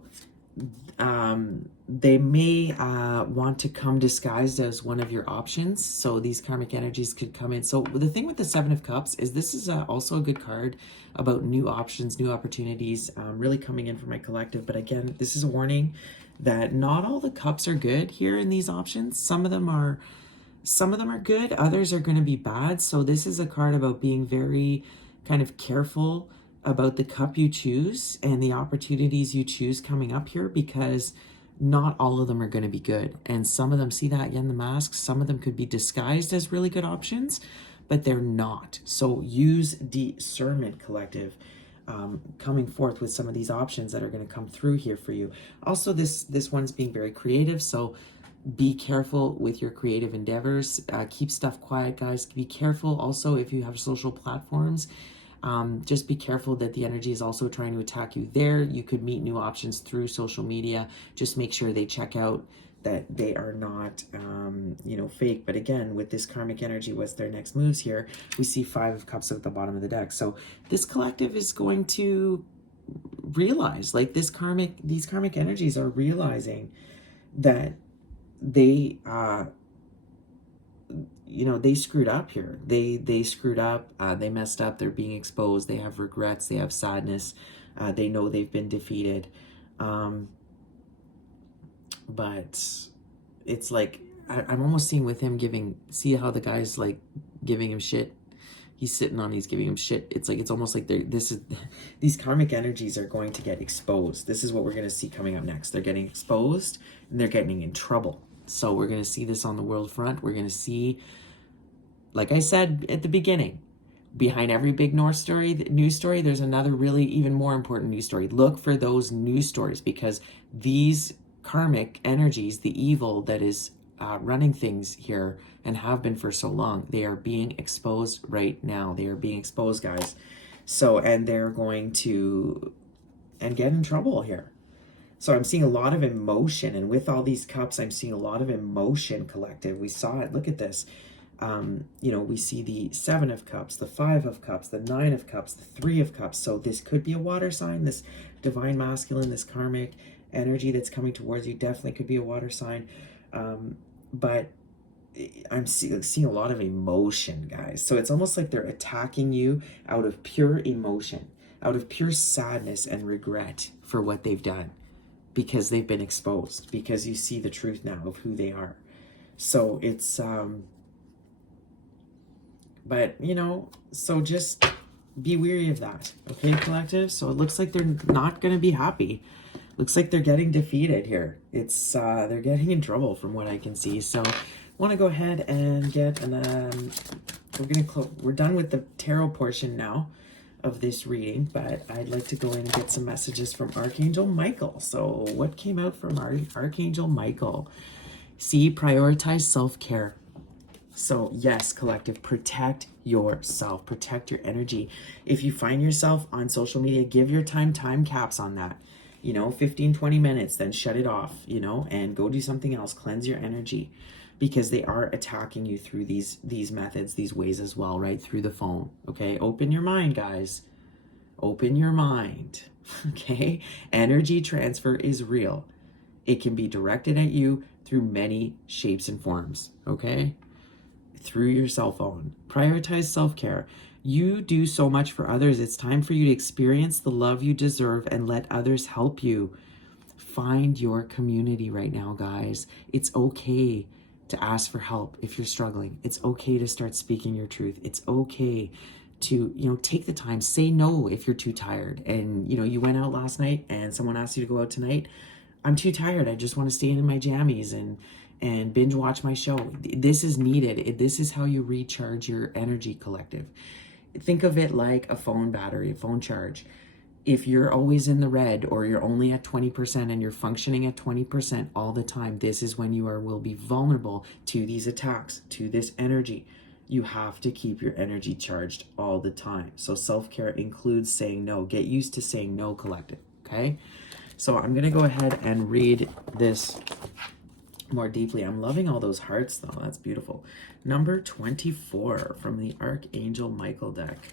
they may want to come disguised as one of your options. So these karmic energies could come in. So the thing with the Seven of Cups is this is also a good card about new options, new opportunities, really coming in for my collective. But again, this is a warning that not all the cups are good here in these options. Some of them are good, others are going to be bad. So this is a card about being very kind of careful about the cup you choose and the opportunities you choose coming up here, because not all of them are going to be good. And some of them, see that again, the masks, some of them could be disguised as really good options, but they're not. So use discernment, collective, coming forth with some of these options that are going to come through here for you. Also, this one's being very creative, so be careful with your creative endeavors. Keep stuff quiet, guys. Be careful also if you have social platforms. Just be careful that the energy is also trying to attack you there. You could meet new options through social media. Just make sure they check out that they are not, you know, fake. But again, with this karmic energy, what's their next moves here? We see Five of Cups at the bottom of the deck. So this collective is going to realize, like these karmic energies are realizing that they, you know, they screwed up here. They screwed up. They messed up. They're being exposed. They have regrets. They have sadness. They know they've been defeated. But it's like, I'm almost seeing with him see how the guy's like giving him shit. He's sitting on, he's giving him shit. It's like, it's almost like these karmic energies are going to get exposed. This is what we're going to see coming up next. They're getting exposed and they're getting in trouble. So we're going to see this on the world front. We're going to see, like I said at the beginning, behind every big news story, there's another really even more important news story. Look for those news stories, because these karmic energies, the evil that is running things here and have been for so long, they are being exposed right now. They are being exposed, guys. So, and they're going to get in trouble here. So I'm seeing a lot of emotion, and with all these cups, I'm seeing a lot of emotion, collective. We saw it. Look at this. You know, we see the Seven of Cups, the Five of Cups, the Nine of Cups, the Three of Cups. So this could be a water sign, this divine masculine, this karmic energy that's coming towards you definitely could be a water sign. But I'm seeing a lot of emotion, guys. So it's almost like they're attacking you out of pure emotion, out of pure sadness and regret for what they've done, because they've been exposed, because you see the truth now of who they are. So it's, but, you know, so just be weary of that, okay, collective? So it looks like they're not going to be happy. Looks like they're getting defeated here. It's, they're getting in trouble from what I can see. So I want to go ahead and get an, we're done with the tarot portion now of this reading, but I'd like to go in and get some messages from Archangel Michael. So what came out from Archangel Michael? See, prioritize self-care. So yes, collective, protect yourself, protect your energy. If you find yourself on social media, give your time caps on that. 15, 20 minutes, then shut it off, and go do something else. Cleanse your energy, because they are attacking you through these methods, these ways as well, right? Through the phone. Okay, open your mind, guys. Open your mind. Okay, energy transfer is real. It can be directed at you through many shapes and forms. Okay, through your cell phone. Prioritize self-care. You do so much for others. It's time for you to experience the love you deserve and let others help you. Find your community right now, guys. It's okay to ask for help if you're struggling. It's okay to start speaking your truth. It's okay to, take the time. Say no if you're too tired. And, you went out last night and someone asked you to go out tonight. I'm too tired. I just want to stay in my jammies and binge watch my show. This is needed. This is how you recharge your energy, collective. Think of it like a phone battery, a phone charge. If you're always in the red, or you're only at 20% and you're functioning at 20% all the time, this is when you will be vulnerable to these attacks, to this energy. You have to keep your energy charged all the time. So self-care includes saying no. Get used to saying no, collective, okay? So I'm going to go ahead and read this more deeply. I'm loving all those hearts, though. That's beautiful. Number 24 from the Archangel Michael deck.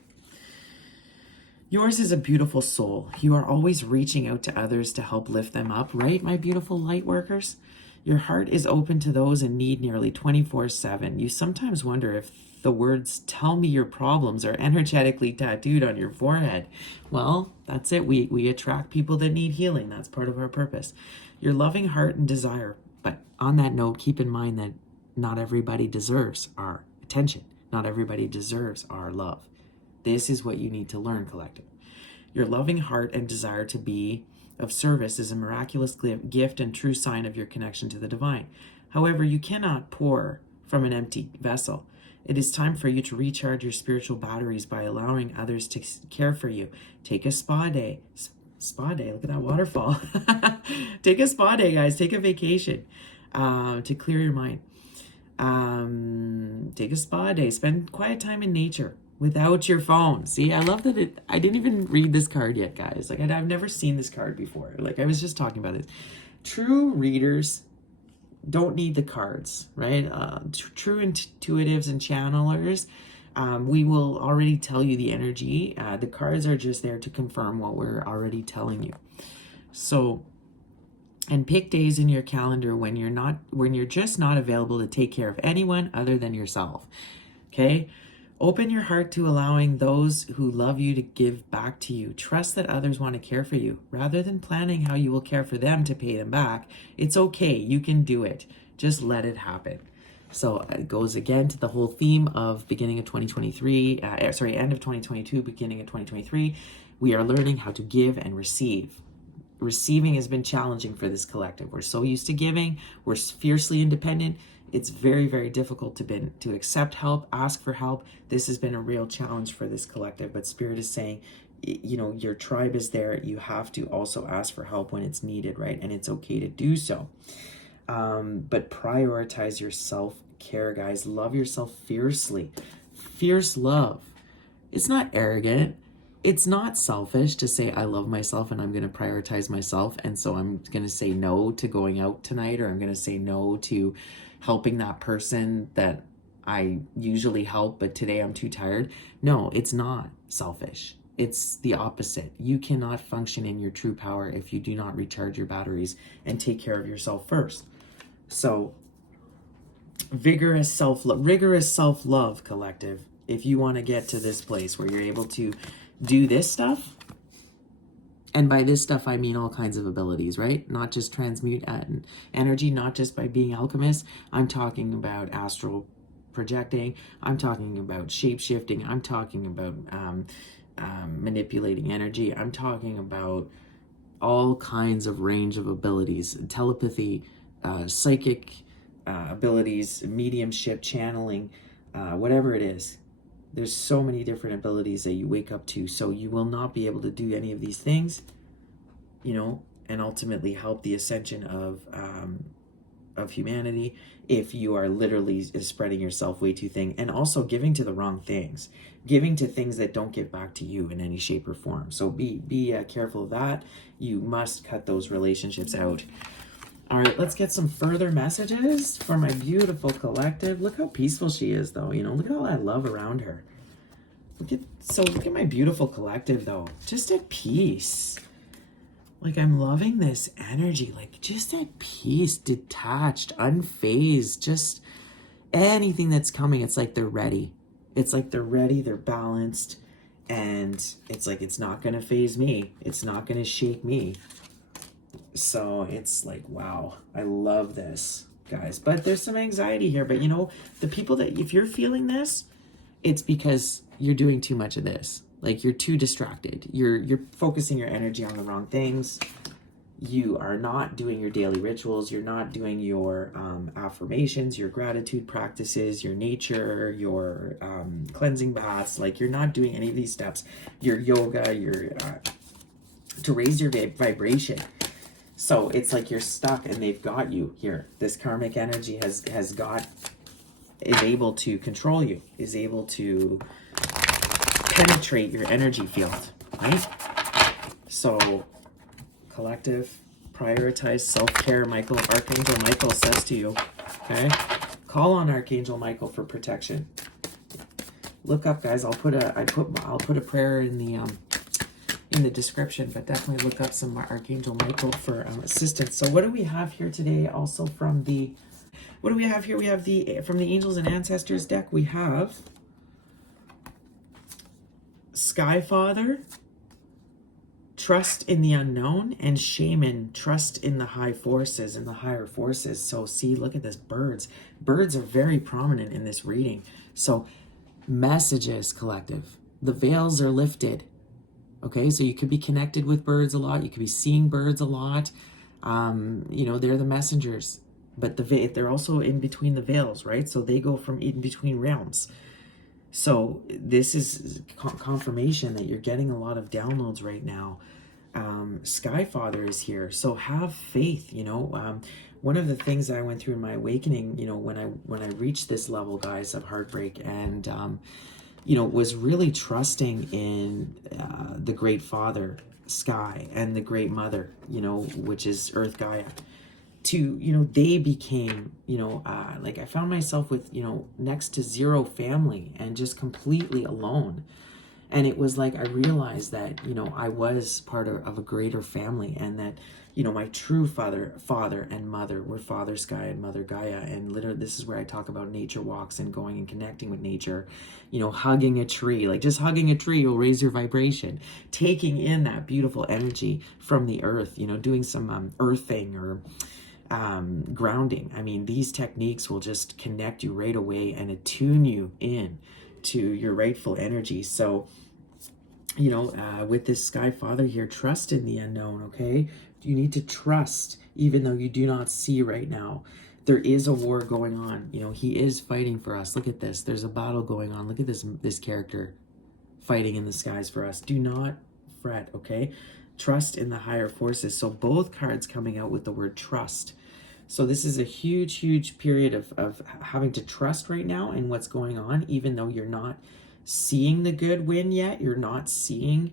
Yours is a beautiful soul. You are always reaching out to others to help lift them up, right, my beautiful light workers? Your heart is open to those in need nearly 24/7. You sometimes wonder if the words "tell me your problems" are energetically tattooed on your forehead. Well, that's it. We attract people that need healing. That's part of our purpose. Your loving heart and desire. But on that note, keep in mind that not everybody deserves our attention. Not everybody deserves our love. This is what you need to learn, collective. Your loving heart and desire to be of service is a miraculous gift and true sign of your connection to the divine. However, you cannot pour from an empty vessel. It is time for you to recharge your spiritual batteries by allowing others to care for you. Take a spa day. Spa day, look at that waterfall. Take a spa day, guys. Take a vacation to clear your mind. Take a spa day. Spend quiet time in nature without your phone. See, I love that I didn't even read this card yet, guys. Like, I've never seen this card before. Like, I was just talking about it. True readers don't need the cards, right? True intuitives and channelers, we will already tell you the energy. The cards are just there to confirm what we're already telling you. So, and pick days in your calendar when you're just not available to take care of anyone other than yourself. Okay? Open your heart to allowing those who love you to give back to you. Trust that others want to care for you. Rather than planning how you will care for them to pay them back, it's okay. You can do it. Just let it happen. So it goes again to the whole theme of beginning of 2023, end of 2022, beginning of 2023. We are learning how to give and receive. Receiving has been challenging for this collective. We're so used to giving. We're fiercely independent. It's very, very difficult to accept help, ask for help. This has been a real challenge for this collective, but Spirit is saying, your tribe is there. You have to also ask for help when it's needed, right? And it's okay to do so. But prioritize your self-care, guys. Love yourself fiercely. Fierce love. It's not arrogant. It's not selfish to say, I love myself and I'm going to prioritize myself. And so I'm going to say no to going out tonight, or I'm going to say no to helping that person that I usually help, but today I'm too tired. No, it's not selfish. It's the opposite. You cannot function in your true power if you do not recharge your batteries and take care of yourself first. So rigorous self-love, collective. If you want to get to this place where you're able to do this stuff, and by this stuff I mean all kinds of abilities, right? Not just transmute energy, not just by being alchemists. I'm talking about astral projecting. I'm talking about shape-shifting. I'm talking about manipulating energy. I'm talking about all kinds of range of abilities, telepathy, psychic abilities, mediumship, channeling, whatever it is. There's so many different abilities that you wake up to. So you will not be able to do any of these things, and ultimately help the ascension of of humanity, if you are literally spreading yourself way too thin, and also giving to the wrong things, giving to things that don't give back to you in any shape or form. So be careful of that. You must cut those relationships out. All right, let's get some further messages for my beautiful collective. Look how peaceful she is, though. You know, look at all that love around her. Look at my beautiful collective, though. Just at peace. Like, I'm loving this energy. Like, just at peace, detached, unfazed. Just anything that's coming, it's like they're ready. It's like they're ready, they're balanced. And it's like, it's not going to faze me. It's not going to shake me. So it's like, wow, I love this, guys. But there's some anxiety here. But you know, the people that, if you're feeling this, it's because you're doing too much of this. Like, you're too distracted. You're focusing your energy on the wrong things. You are not doing your daily rituals. You're not doing your affirmations, your gratitude practices, your nature, your cleansing baths. Like, you're not doing any of these steps. Your yoga, your to raise your vibration. So it's like you're stuck and they've got you here. This karmic energy is able to control you, is able to penetrate your energy field, right? So collective, prioritize self-care. Archangel Michael says to you, okay? Call on Archangel Michael for protection. Look up, guys. I'll put a prayer in the description, but definitely look up some Archangel Michael for assistance. So what do we have here today? Also from the, what do we have here? We have from the Angels and Ancestors deck, we have Sky Father, trust in the unknown, and Shaman, trust in the high forces and the higher forces. So see, look at this, birds. Birds are very prominent in this reading. So messages, collective. The veils are lifted. Okay, so you could be connected with birds a lot. You could be seeing birds a lot. You know, they're the messengers. But they're also in between the veils, right? So they go from in between realms. So this is confirmation that you're getting a lot of downloads right now. Sky Father is here. So have faith, you know. One of the things that I went through in my awakening, you know, when I reached this level, guys, of heartbreak, and you know, was really trusting in the Great Father, Sky, and the Great Mother, you know, which is Earth Gaia. To, you know, they became, you know, like I found myself with, you know, next to zero family and just completely alone. And it was like I realized that, you know, I was part of a greater family, and that, you know, my true father and mother were Father Sky and Mother Gaia. And literally, this is where I talk about nature walks and going and connecting with nature, you know, hugging a tree. Like, just hugging a tree will raise your vibration, taking in that beautiful energy from the earth, you know, doing some earthing or grounding. I mean, these techniques will just connect you right away and attune you in to your rightful energy. So, you know, with this Sky Father here, trust in the unknown, okay? You need to trust, even though you do not see right now. There is a war going on. You know, he is fighting for us. Look at this. There's a battle going on. Look at this character fighting in the skies for us. Do not fret, okay? Trust in the higher forces. So both cards coming out with the word trust. So this is a huge, huge period of having to trust right now in what's going on, even though you're not seeing the good win yet. You're not seeing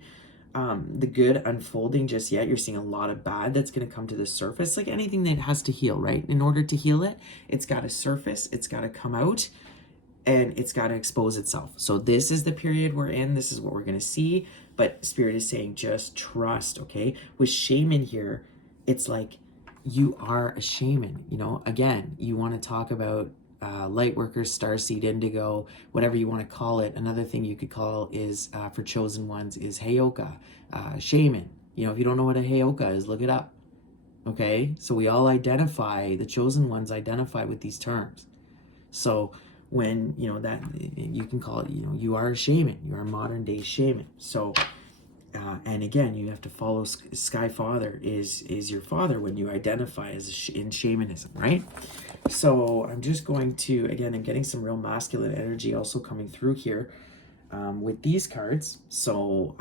the good unfolding just yet. You're seeing a lot of bad that's going to come to the surface, like anything that has to heal, right? In order to heal it, it's got to surface, it's got to come out, and it's got to expose itself. So this is the period we're in. This is what we're going to see. But Spirit is saying just trust, okay? With Shaman here, it's like you are a shaman. You know, again, you want to talk about Lightworkers, Starseed, Indigo, whatever you want to call it. Another thing you could call is, for chosen ones, is Heyoka, shaman. You know, if you don't know what a Heyoka is, look it up. Okay? So we all identify, the chosen ones identify with these terms. So when, you know, that you can call it, you know, you are a shaman, you're a modern day shaman. So and again, you have to follow Sky Father is your father when you identify as in shamanism, right? So I'm just going to, again, I'm getting some real masculine energy also coming through here with these cards. So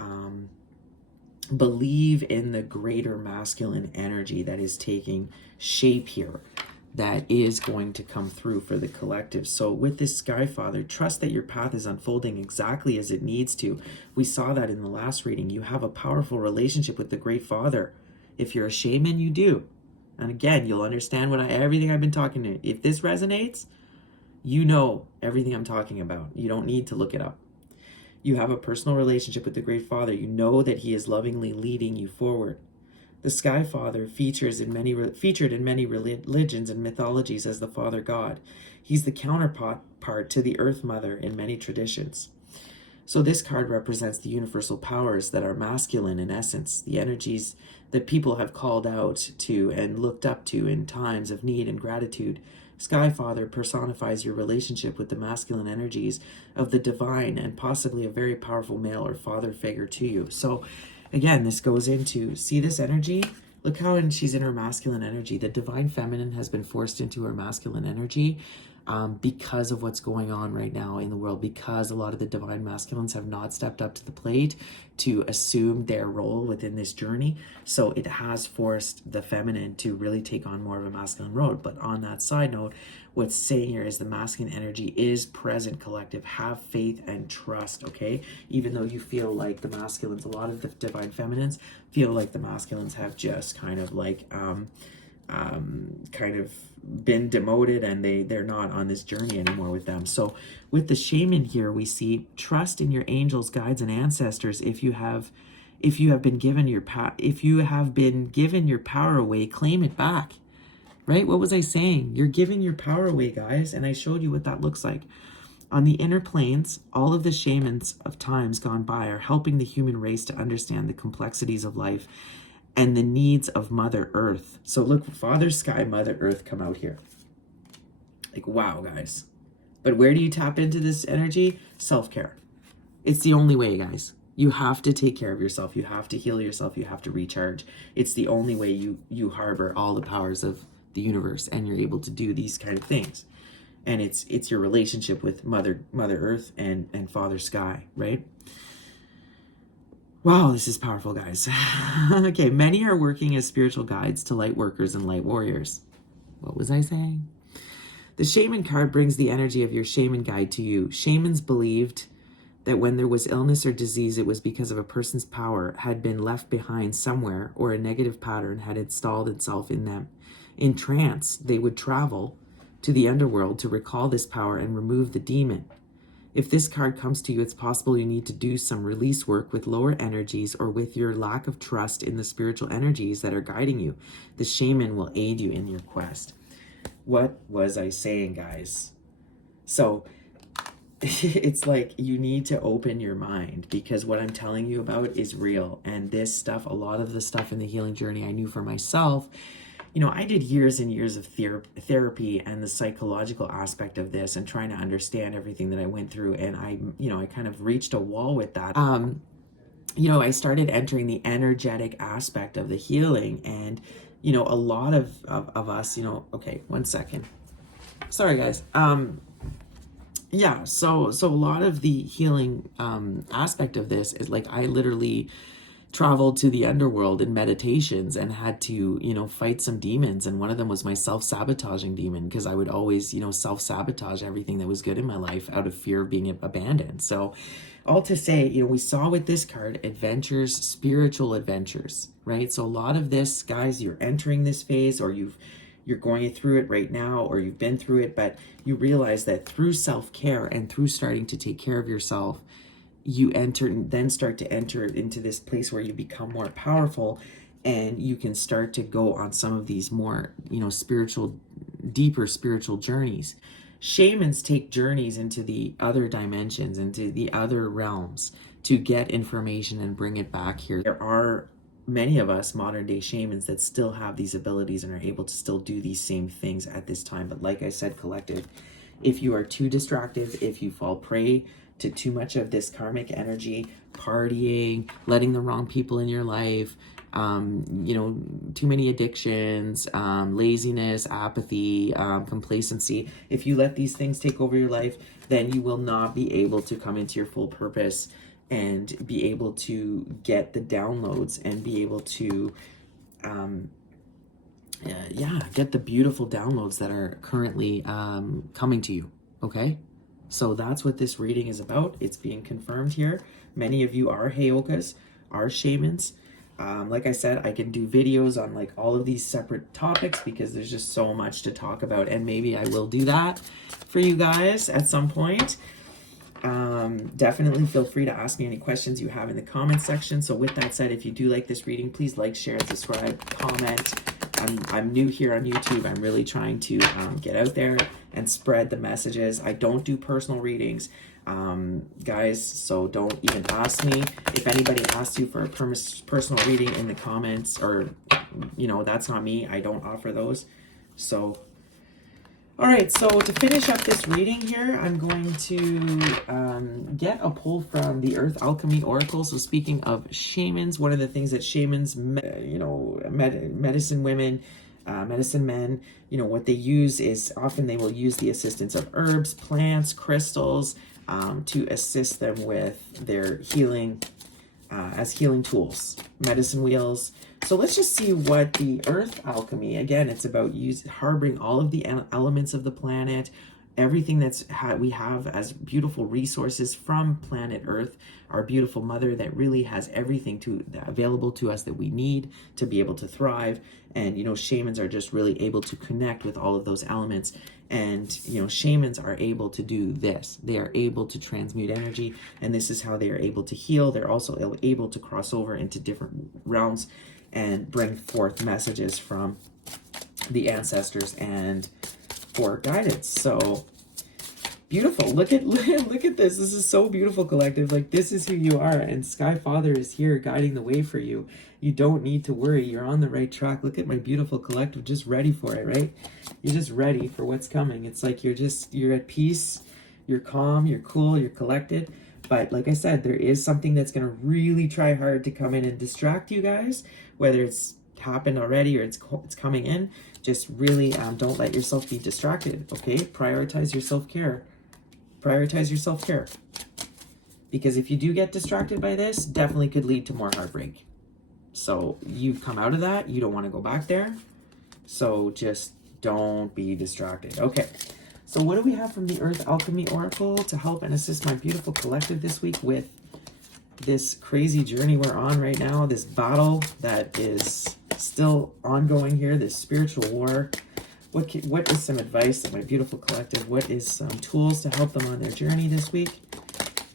believe in the greater masculine energy that is taking shape here. that is going to come through for the collective. So with this Sky Father, trust that your path is unfolding exactly as it needs to. We saw that in the last reading. You have a powerful relationship with the Great Father. If you're a shaman, you do. And again, you'll understand everything I've been talking to. If this resonates, you know everything I'm talking about. You don't need to look it up. You have a personal relationship with the Great Father. You know that he is lovingly leading you forward. The Sky Father featured in many religions and mythologies as the Father God. He's the counterpart to the Earth Mother in many traditions. So this card represents the universal powers that are masculine in essence, the energies that people have called out to and looked up to in times of need and gratitude. Sky Father personifies your relationship with the masculine energies of the divine and possibly a very powerful male or father figure to you. So again, this goes into, see this energy? Look how she's in her masculine energy. The divine feminine has been forced into her masculine energy because of what's going on right now in the world, because a lot of the divine masculines have not stepped up to the plate to assume their role within this journey. So it has forced the feminine to really take on more of a masculine role. But on that side note, what's saying here is the masculine energy is present, collective. Have faith and trust, okay? Even though you feel like the masculines, a lot of the divine feminines feel like the masculines have just kind of like kind of been demoted and they're not on this journey anymore with them. So with the shaman here, we see trust in your angels, guides, and ancestors. If you have been given your power away, claim it back. Right? What was I saying? You're giving your power away, guys, and I showed you what that looks like. On the inner planes, all of the shamans of times gone by are helping the human race to understand the complexities of life and the needs of Mother Earth. So look, Father Sky, Mother Earth come out here. Like, wow, guys. But where do you tap into this energy? Self-care. It's the only way, guys. You have to take care of yourself. You have to heal yourself. You have to recharge. It's the only way you harbor all the powers of the universe and you're able to do these kind of things. And it's your relationship with Mother Earth and Father Sky, right? Wow, this is powerful, guys. Okay, many are working as spiritual guides to light workers and light warriors. What was I saying? The shaman card brings the energy of your shaman guide to you. Shamans believed that when there was illness or disease, it was because of a person's power had been left behind somewhere or a negative pattern had installed itself in them. In trance, they would travel to the underworld to recall this power and remove the demon. If this card comes to you, it's possible you need to do some release work with lower energies or with your lack of trust in the spiritual energies that are guiding you. The shaman will aid you in your quest. What was I saying, guys? So it's like you need to open your mind because what I'm telling you about is real. And this stuff, a lot of the stuff in the healing journey I knew for myself. You know, I did years and years of therapy and the psychological aspect of this and trying to understand everything that I went through. And I kind of reached a wall with that. I started entering the energetic aspect of the healing. And, a lot of us, okay, one second. Sorry, guys. So a lot of the healing aspect of this is like I literally traveled to the underworld in meditations and had to, fight some demons. And one of them was my self-sabotaging demon because I would always, self-sabotage everything that was good in my life out of fear of being abandoned. So all to say, we saw with this card, adventures, spiritual adventures, right? So a lot of this, guys, you're entering this phase or you're going through it right now or you've been through it, but you realize that through self-care and through starting to take care of yourself, you start to enter into this place where you become more powerful and you can start to go on some of these more, deeper spiritual journeys. Shamans take journeys into the other dimensions, into the other realms to get information and bring it back here. There are many of us modern day shamans that still have these abilities and are able to still do these same things at this time. But like I said, collective, if you are too distracted, if you fall prey to too much of this karmic energy, partying, letting the wrong people in your life, too many addictions, laziness, apathy, complacency. If you let these things take over your life, then you will not be able to come into your full purpose and be able to get the downloads and be able to yeah, get the beautiful downloads that are currently coming to you, okay? So that's what this reading is about. It's being confirmed here. Many of you are heyokas, are shamans. Like I said, I can do videos on like all of these separate topics because there's just so much to talk about, and maybe I will do that for you guys at some point. Definitely feel free to ask me any questions you have in the comments section. So with that said, if you do like this reading, please like, share, and subscribe, comment. I'm new here on YouTube. I'm really trying to get out there and spread the messages. I don't do personal readings, guys, so don't even ask me. If anybody asks you for a personal reading in the comments, or, you know, that's not me. I don't offer those. So, all right, so to finish up this reading here, I'm going to get a pull from the Earth Alchemy Oracle. So speaking of shamans, one of the things that shamans, you know, medicine women, medicine men, you know, what they use is often they will use the assistance of herbs, plants, crystals to assist them with their healing as healing tools, medicine wheels. So let's just see what the Earth Alchemy, again, it's about harboring all of the elements of the planet, everything that's we have as beautiful resources from planet Earth, our beautiful mother that really has everything available to us that we need to be able to thrive. And, you know, shamans are just really able to connect with all of those elements. And, you know, shamans are able to do this. They are able to transmute energy, and this is how they are able to heal. They're also able to cross over into different realms and bring forth messages from the ancestors and for guidance. So beautiful. Look at this. This is so beautiful, collective. Like, this is who you are, and Sky Father is here guiding the way for you. You don't need to worry. You're on the right track. Look at my beautiful collective, just ready for it, right? You're just ready for what's coming. It's like you're at peace, you're calm, you're cool, you're collected. But like I said, there is something that's going to really try hard to come in and distract you guys, whether it's happened already or it's coming in. Just really don't let yourself be distracted, okay? Prioritize your self-care. Prioritize your self-care. Because if you do get distracted by this, definitely could lead to more heartbreak. So you've come out of that. You don't want to go back there. So just don't be distracted. Okay. So what do we have from the Earth Alchemy Oracle to help and assist my beautiful collective this week with this crazy journey we're on right now, this battle that is still ongoing here, this spiritual war? What is some advice that my beautiful collective, what is some tools to help them on their journey this week?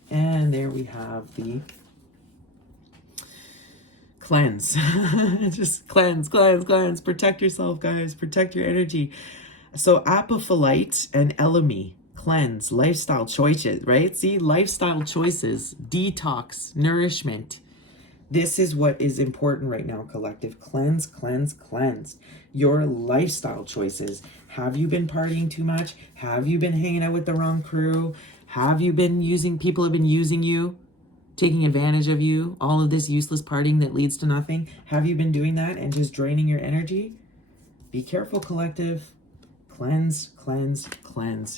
And there we have the cleanse. Just cleanse. Protect yourself, guys. Protect your energy. So apophyllite and elemi, cleanse, lifestyle choices, right? See, lifestyle choices, detox, nourishment. This is what is important right now, collective. Cleanse. Your lifestyle choices. Have you been partying too much? Have you been hanging out with the wrong crew? Have you been people have been using you, taking advantage of you? All of this useless partying that leads to nothing. Have you been doing that and just draining your energy? Be careful, collective. Cleanse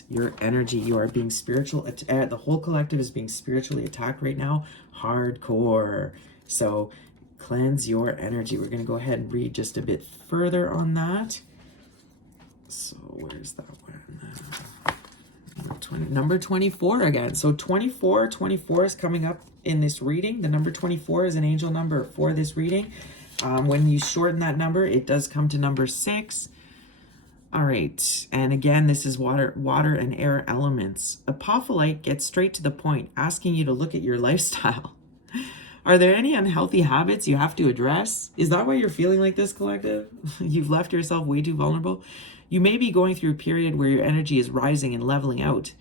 your energy. You are being spiritual. The whole collective is being spiritually attacked right now. Hardcore. So cleanse your energy. We're going to go ahead and read just a bit further on that. So where's that one? Number 24 again. So 24 is coming up in this reading. The number 24 is an angel number for this reading. When you shorten that number, it does come to number 6. All right, and again, this is water and air elements. Apophyllite gets straight to the point, asking you to look at your lifestyle. Are there any unhealthy habits you have to address? Is that why you're feeling like this, collective? You've left yourself way too vulnerable? You may be going through a period where your energy is rising and leveling out.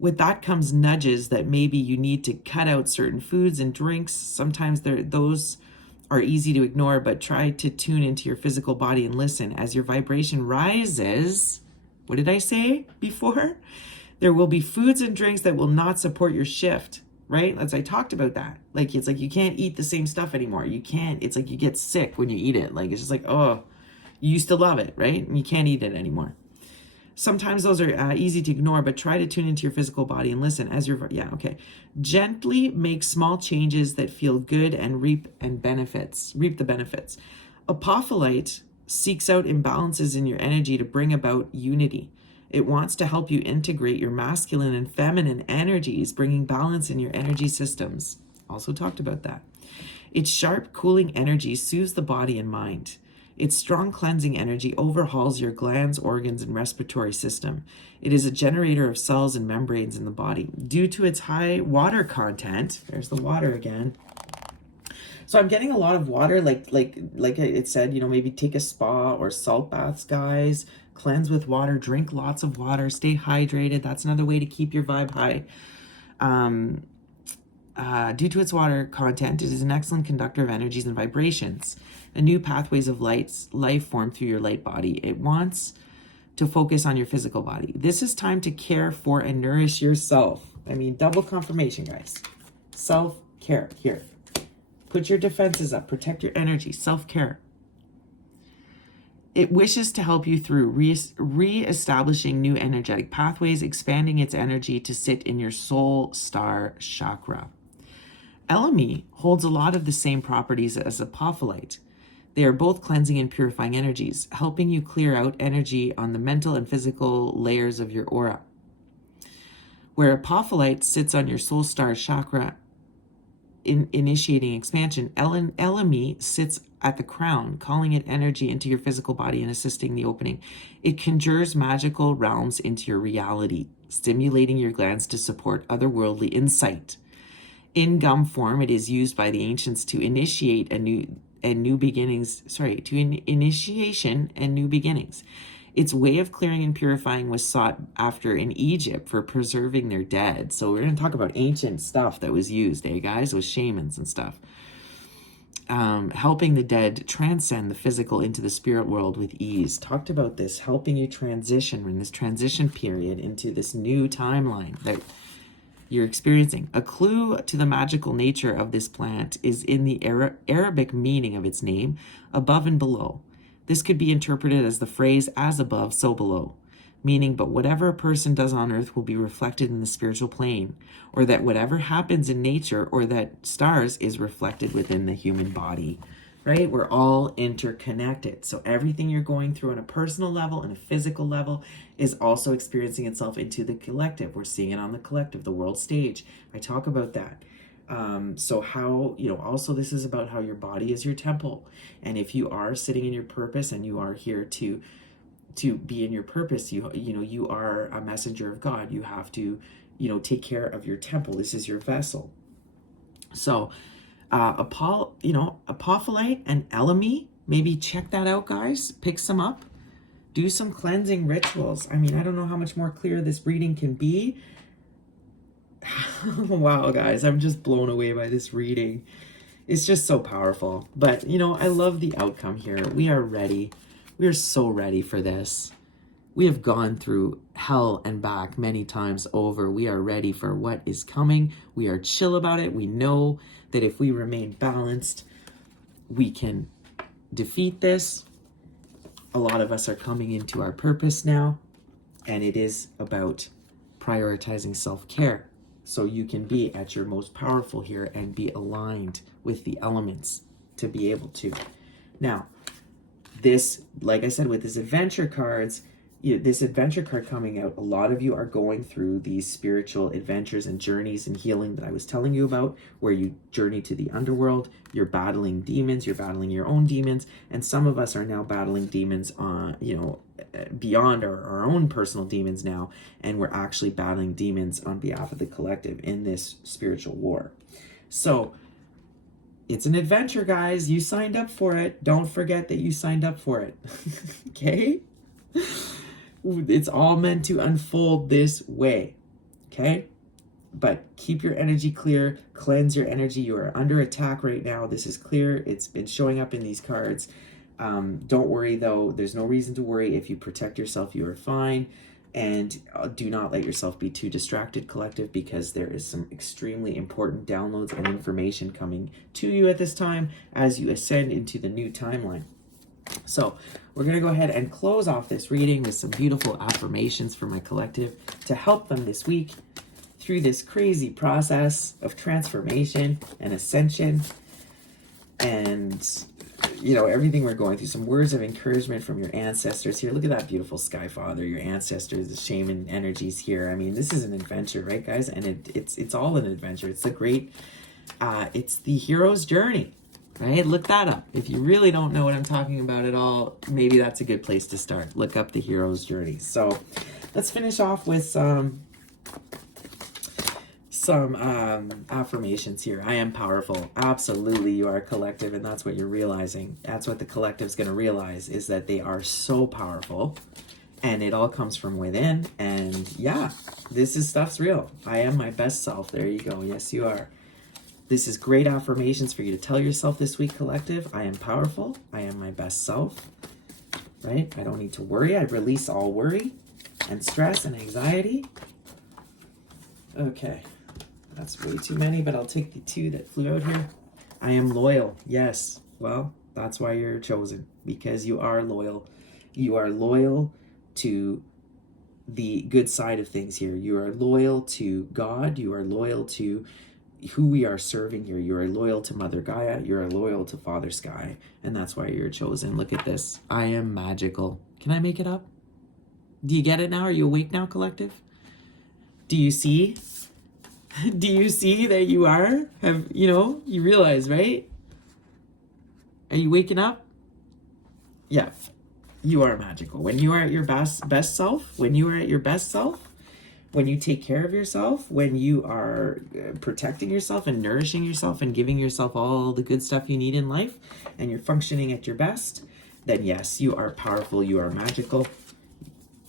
With that comes nudges that maybe you need to cut out certain foods and drinks. Sometimes those are easy to ignore, but try to tune into your physical body and listen. As your vibration rises, what did I say before? There will be foods and drinks that will not support your shift, right? As I talked about that. Like, it's like you can't eat the same stuff anymore. You can't, it's like you get sick when you eat it. Like, it's just like, oh, you used to love it, right? And you can't eat it anymore. Sometimes those are easy to ignore, but try to tune into your physical body and listen as gently make small changes that feel good and reap the benefits. Apophyllite seeks out imbalances in your energy to bring about unity. It wants to help you integrate your masculine and feminine energies, bringing balance in your energy systems. Also talked about that. Its sharp, cooling energy soothes the body and mind. Its strong cleansing energy overhauls your glands, organs, and respiratory system. It is a generator of cells and membranes in the body. Due to its high water content, there's the water again. So I'm getting a lot of water, like it said, you know, maybe take a spa or salt baths, guys. Cleanse with water, drink lots of water, stay hydrated. That's another way to keep your vibe high. Due to its water content, it is an excellent conductor of energies and vibrations. A new pathways of life form through your light body. It wants to focus on your physical body. This is time to care for and nourish yourself. I mean, double confirmation, guys. Self-care. Here. Put your defenses up. Protect your energy. Self-care. It wishes to help you through re-establishing new energetic pathways, expanding its energy to sit in your soul star chakra. Elemi holds a lot of the same properties as apophyllite. They are both cleansing and purifying energies, helping you clear out energy on the mental and physical layers of your aura. Where apophyllite sits on your soul star chakra, initiating expansion, Elemi sits at the crown, calling it energy into your physical body and assisting the opening. It conjures magical realms into your reality, stimulating your glands to support otherworldly insight. In gum form, it is used by the ancients to initiate initiation and new beginnings. Its way of clearing and purifying was sought after in Egypt for preserving their dead. So we're going to talk about ancient stuff that was used, guys, with shamans and stuff. Helping the dead transcend the physical into the spirit world with ease. Talked about this, helping you transition in this transition period into this new timeline that you're experiencing. A clue to the magical nature of this plant is in the Arabic meaning of its name, above and below. This could be interpreted as the phrase, as above, so below, meaning, but whatever a person does on earth will be reflected in the spiritual plane, or that whatever happens in nature or that stars is reflected within the human body, right? We're all interconnected. So everything you're going through on a personal level and a physical level is also experiencing itself into the collective. We're seeing it on the collective, the world stage. I talk about that. So how, also this is about how your body is your temple. And if you are sitting in your purpose and you are here to be in your purpose, you are a messenger of God. You have to, take care of your temple. This is your vessel. So, apophyllite and Elemi, maybe check that out, guys. Pick some up. Do some cleansing rituals. I mean, I don't know how much more clear this reading can be. Wow, guys, I'm just blown away by this reading. It's just so powerful. But, I love the outcome here. We are ready. We are so ready for this. We have gone through hell and back many times over. We are ready for what is coming. We are chill about it. We know that if we remain balanced, we can defeat this. A lot of us are coming into our purpose now, and it is about prioritizing self-care so you can be at your most powerful here and be aligned with the elements to be able to. Now, this, like I said, with this adventure cards, this adventure card coming out, a lot of you are going through these spiritual adventures and journeys and healing that I was telling you about, where you journey to the underworld, you're battling demons, you're battling your own demons, and some of us are now battling demons on, beyond our own personal demons now, and we're actually battling demons on behalf of the collective in this spiritual war. So it's an adventure, guys. You signed up for it. Don't forget that you signed up for it. Okay? It's all meant to unfold this way. Okay? But keep your energy clear. Cleanse your energy. You are under attack right now. This is clear. It's been showing up in these cards. Don't worry, though. There's no reason to worry. If you protect yourself, you are fine. And do not let yourself be too distracted, collective, because there is some extremely important downloads and information coming to you at this time as you ascend into the new timeline. So we're going to go ahead and close off this reading with some beautiful affirmations for my collective to help them this week through this crazy process of transformation and ascension. And you know, everything we're going through, some words of encouragement from your ancestors here. Look at that beautiful sky father, your ancestors, the shaman energies here. I mean, this is an adventure, right, guys? And it's all an adventure. It's the great, it's the hero's journey, right? Look that up. If you really don't know what I'm talking about at all, maybe that's a good place to start. Look up the hero's journey. So let's finish off with some affirmations here. I am powerful. Absolutely, you are a collective, and that's what you're realizing. That's what the collective's going to realize, is that they are so powerful, and it all comes from within. And yeah, this is stuff's real. I am my best self. There you go. Yes, you are. This is great affirmations for you to tell yourself this week, collective. I am powerful. I am my best self. Right? I don't need to worry. I release all worry and stress and anxiety. Okay. That's way too many, but I'll take the 2 that flew out here. I am loyal. Yes. Well, that's why you're chosen, because you are loyal. You are loyal to the good side of things here. You are loyal to God. You are loyal to who we are serving here. You are loyal to Mother Gaia. You are loyal to Father Sky. And that's why you're chosen. Look at this. I am magical. Can I make it up? Do you get it now? Are you awake now, collective? Do you see? Do you see that you are? You realize, right? Are you waking up? Yeah. You are magical. When you are at your best self, when you are at your best self, when you take care of yourself, when you are protecting yourself and nourishing yourself and giving yourself all the good stuff you need in life, and you're functioning at your best, then yes, you are powerful, you are magical.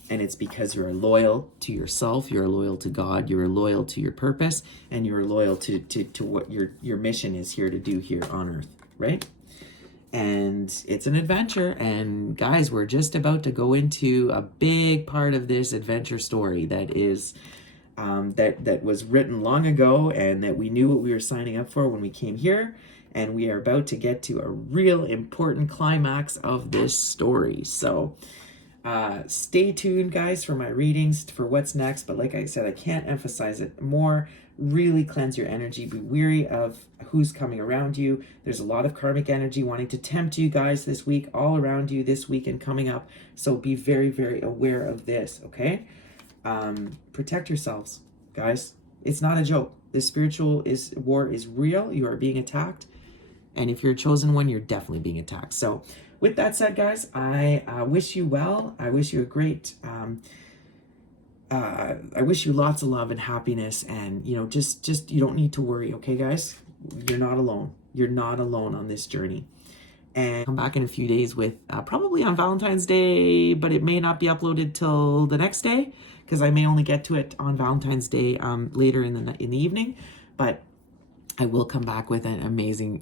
And it's because you're loyal to yourself, you're loyal to God, you're loyal to your purpose, and you're loyal to what your mission is here to do here on Earth, right? And it's an adventure. And guys, we're just about to go into a big part of this adventure story that is that was written long ago, and that we knew what we were signing up for when we came here. And we are about to get to a real important climax of this story. So stay tuned, guys, for my readings for what's next. But like I said, I can't emphasize it more. Really cleanse your energy. Be wary of who's coming around you. There's a lot of karmic energy wanting to tempt you guys this week, all around you this week and coming up. So be very, very aware of this, okay? Protect yourselves, guys. It's not a joke. The spiritual war is real. You are being attacked. And if you're a chosen one, you're definitely being attacked. So with that said, guys, I wish you well. I wish you a great, I wish you lots of love and happiness. And, just you don't need to worry. Okay, guys? You're not alone. You're not alone on this journey. And come back in a few days with probably on Valentine's Day, but it may not be uploaded till the next day, because I may only get to it on Valentine's Day later in the evening. But I will come back with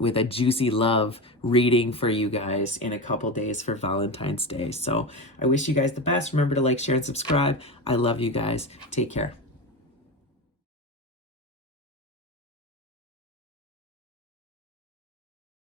with a juicy love reading for you guys in a couple days for Valentine's Day. So I wish you guys the best. Remember to like, share, and subscribe. I love you guys. Take care.